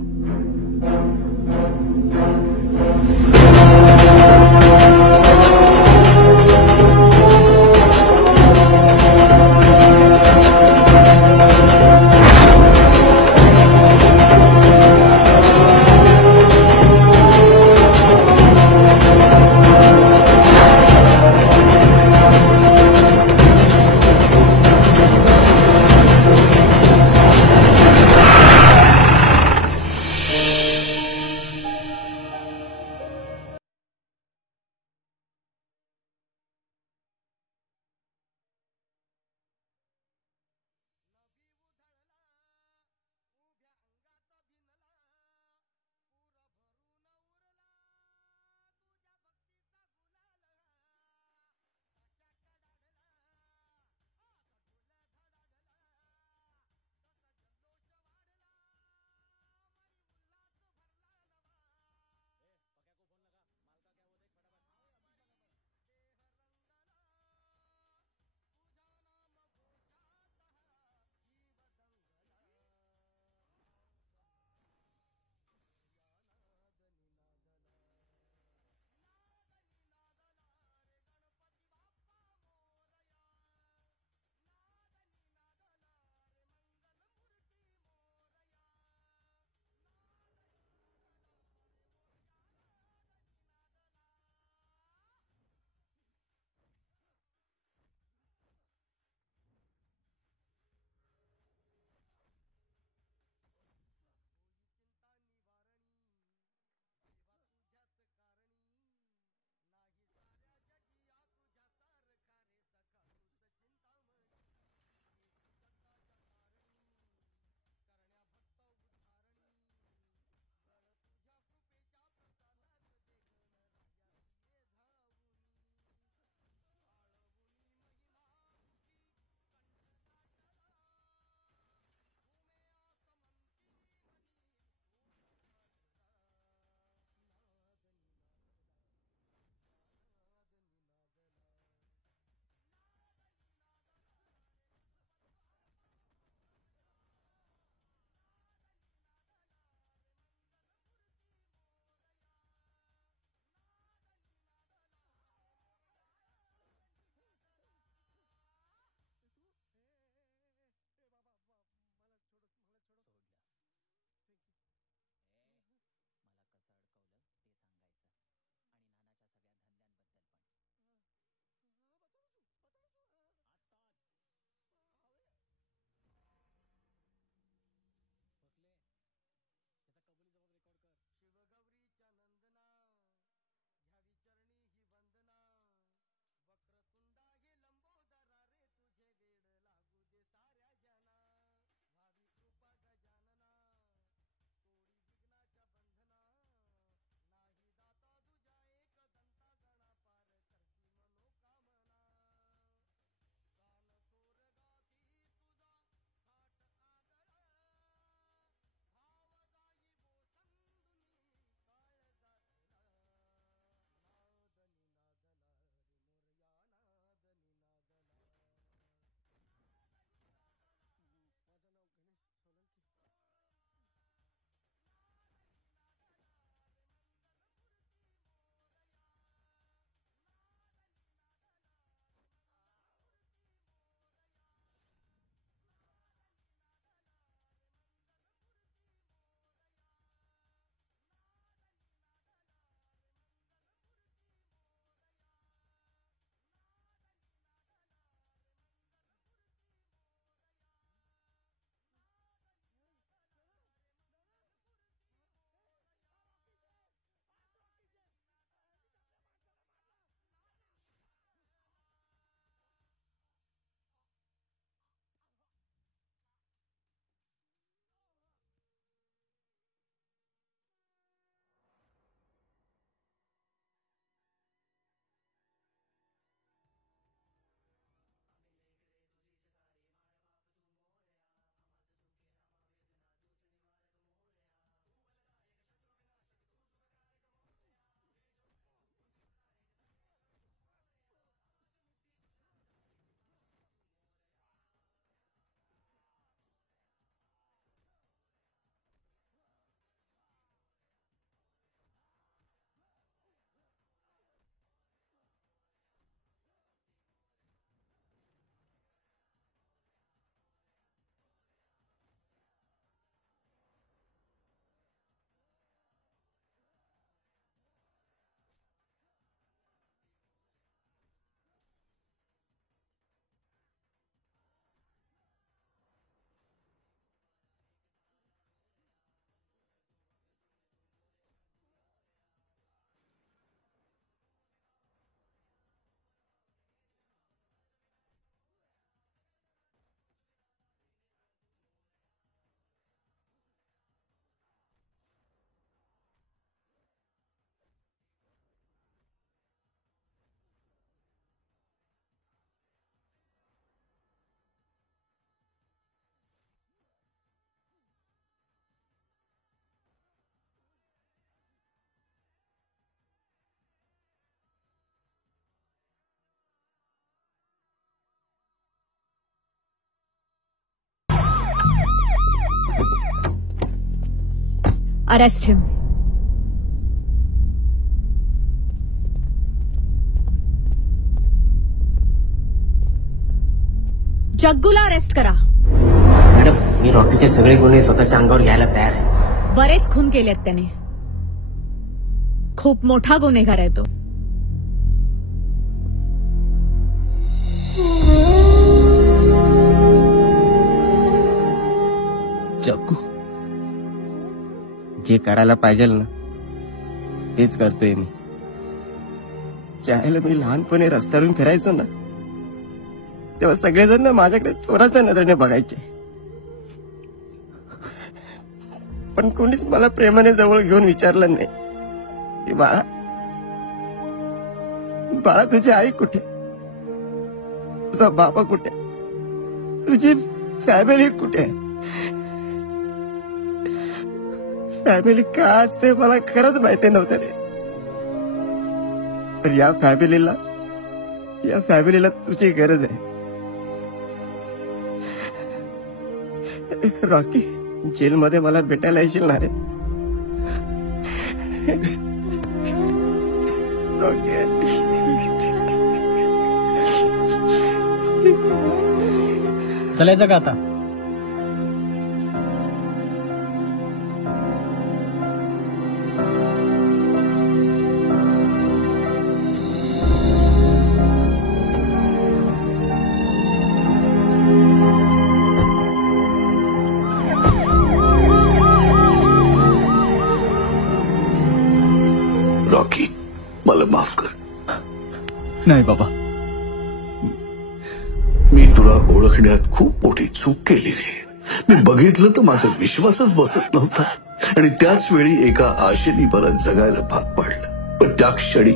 अरेस्ट हिम. जग्गूला अरेस्ट करा. मॅडम, मी रॉकीचे सगळे गुन्हे स्वतःच्या अंगावर घ्यायला तयार आहे. बरेच खून केलेत त्याने. खूप मोठा गुन्हेगार आहे तो. जग्गू, जे करायला पाहिजे ना तेच करतोय मी. ज्यावेळेला मी लहानपणी रस्त्यावरून फिरायचो ना तेव्हा सगळेजण ना माझ्याकडे चोराच्या नजरेने बघायचे, पण कोणीच मला प्रेमाने जवळ घेऊन विचारलं नाही की बाळा बाळा तुझी आई कुठे, तुझा बाबा कुठे, तुझी फॅमिली कुठे. फॅमिली का असते मला खरंच माहिती नव्हतं रे. तर या फॅमिलीला तुझी गरज आहे. रॉकी, जेलमध्ये मला भेटायला येशील ना रे? रॉकी, चलायचं का आता? रॉकी, मला माफ कर. नाही बाबा, मी तुला ओळखण्यात खूप मोठी चूक केली रे. मी बघितलं तर माझा विश्वासच बसत नव्हता आणि त्याच वेळी एका आशेने मला जगायला भाग पाडलं. पण त्या क्षणी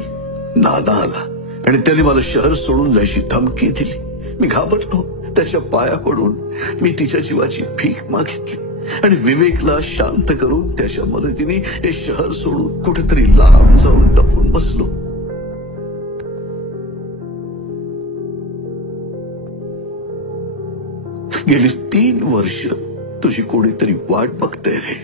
नाना आला आणि त्याने मला शहर सोडून जायची धमकी दिली. मी घाबरलो. त्याच्या पाया पडून मी तिच्या जीवाची भीक मागितली आणि विवेकला शांत करून त्याच्या मदतीने हे शहर सोडून कुठेतरी लांब जाऊन लपून बसलो. गेली 3 वर्ष तुझी कोणीतरी वाट बघते रे.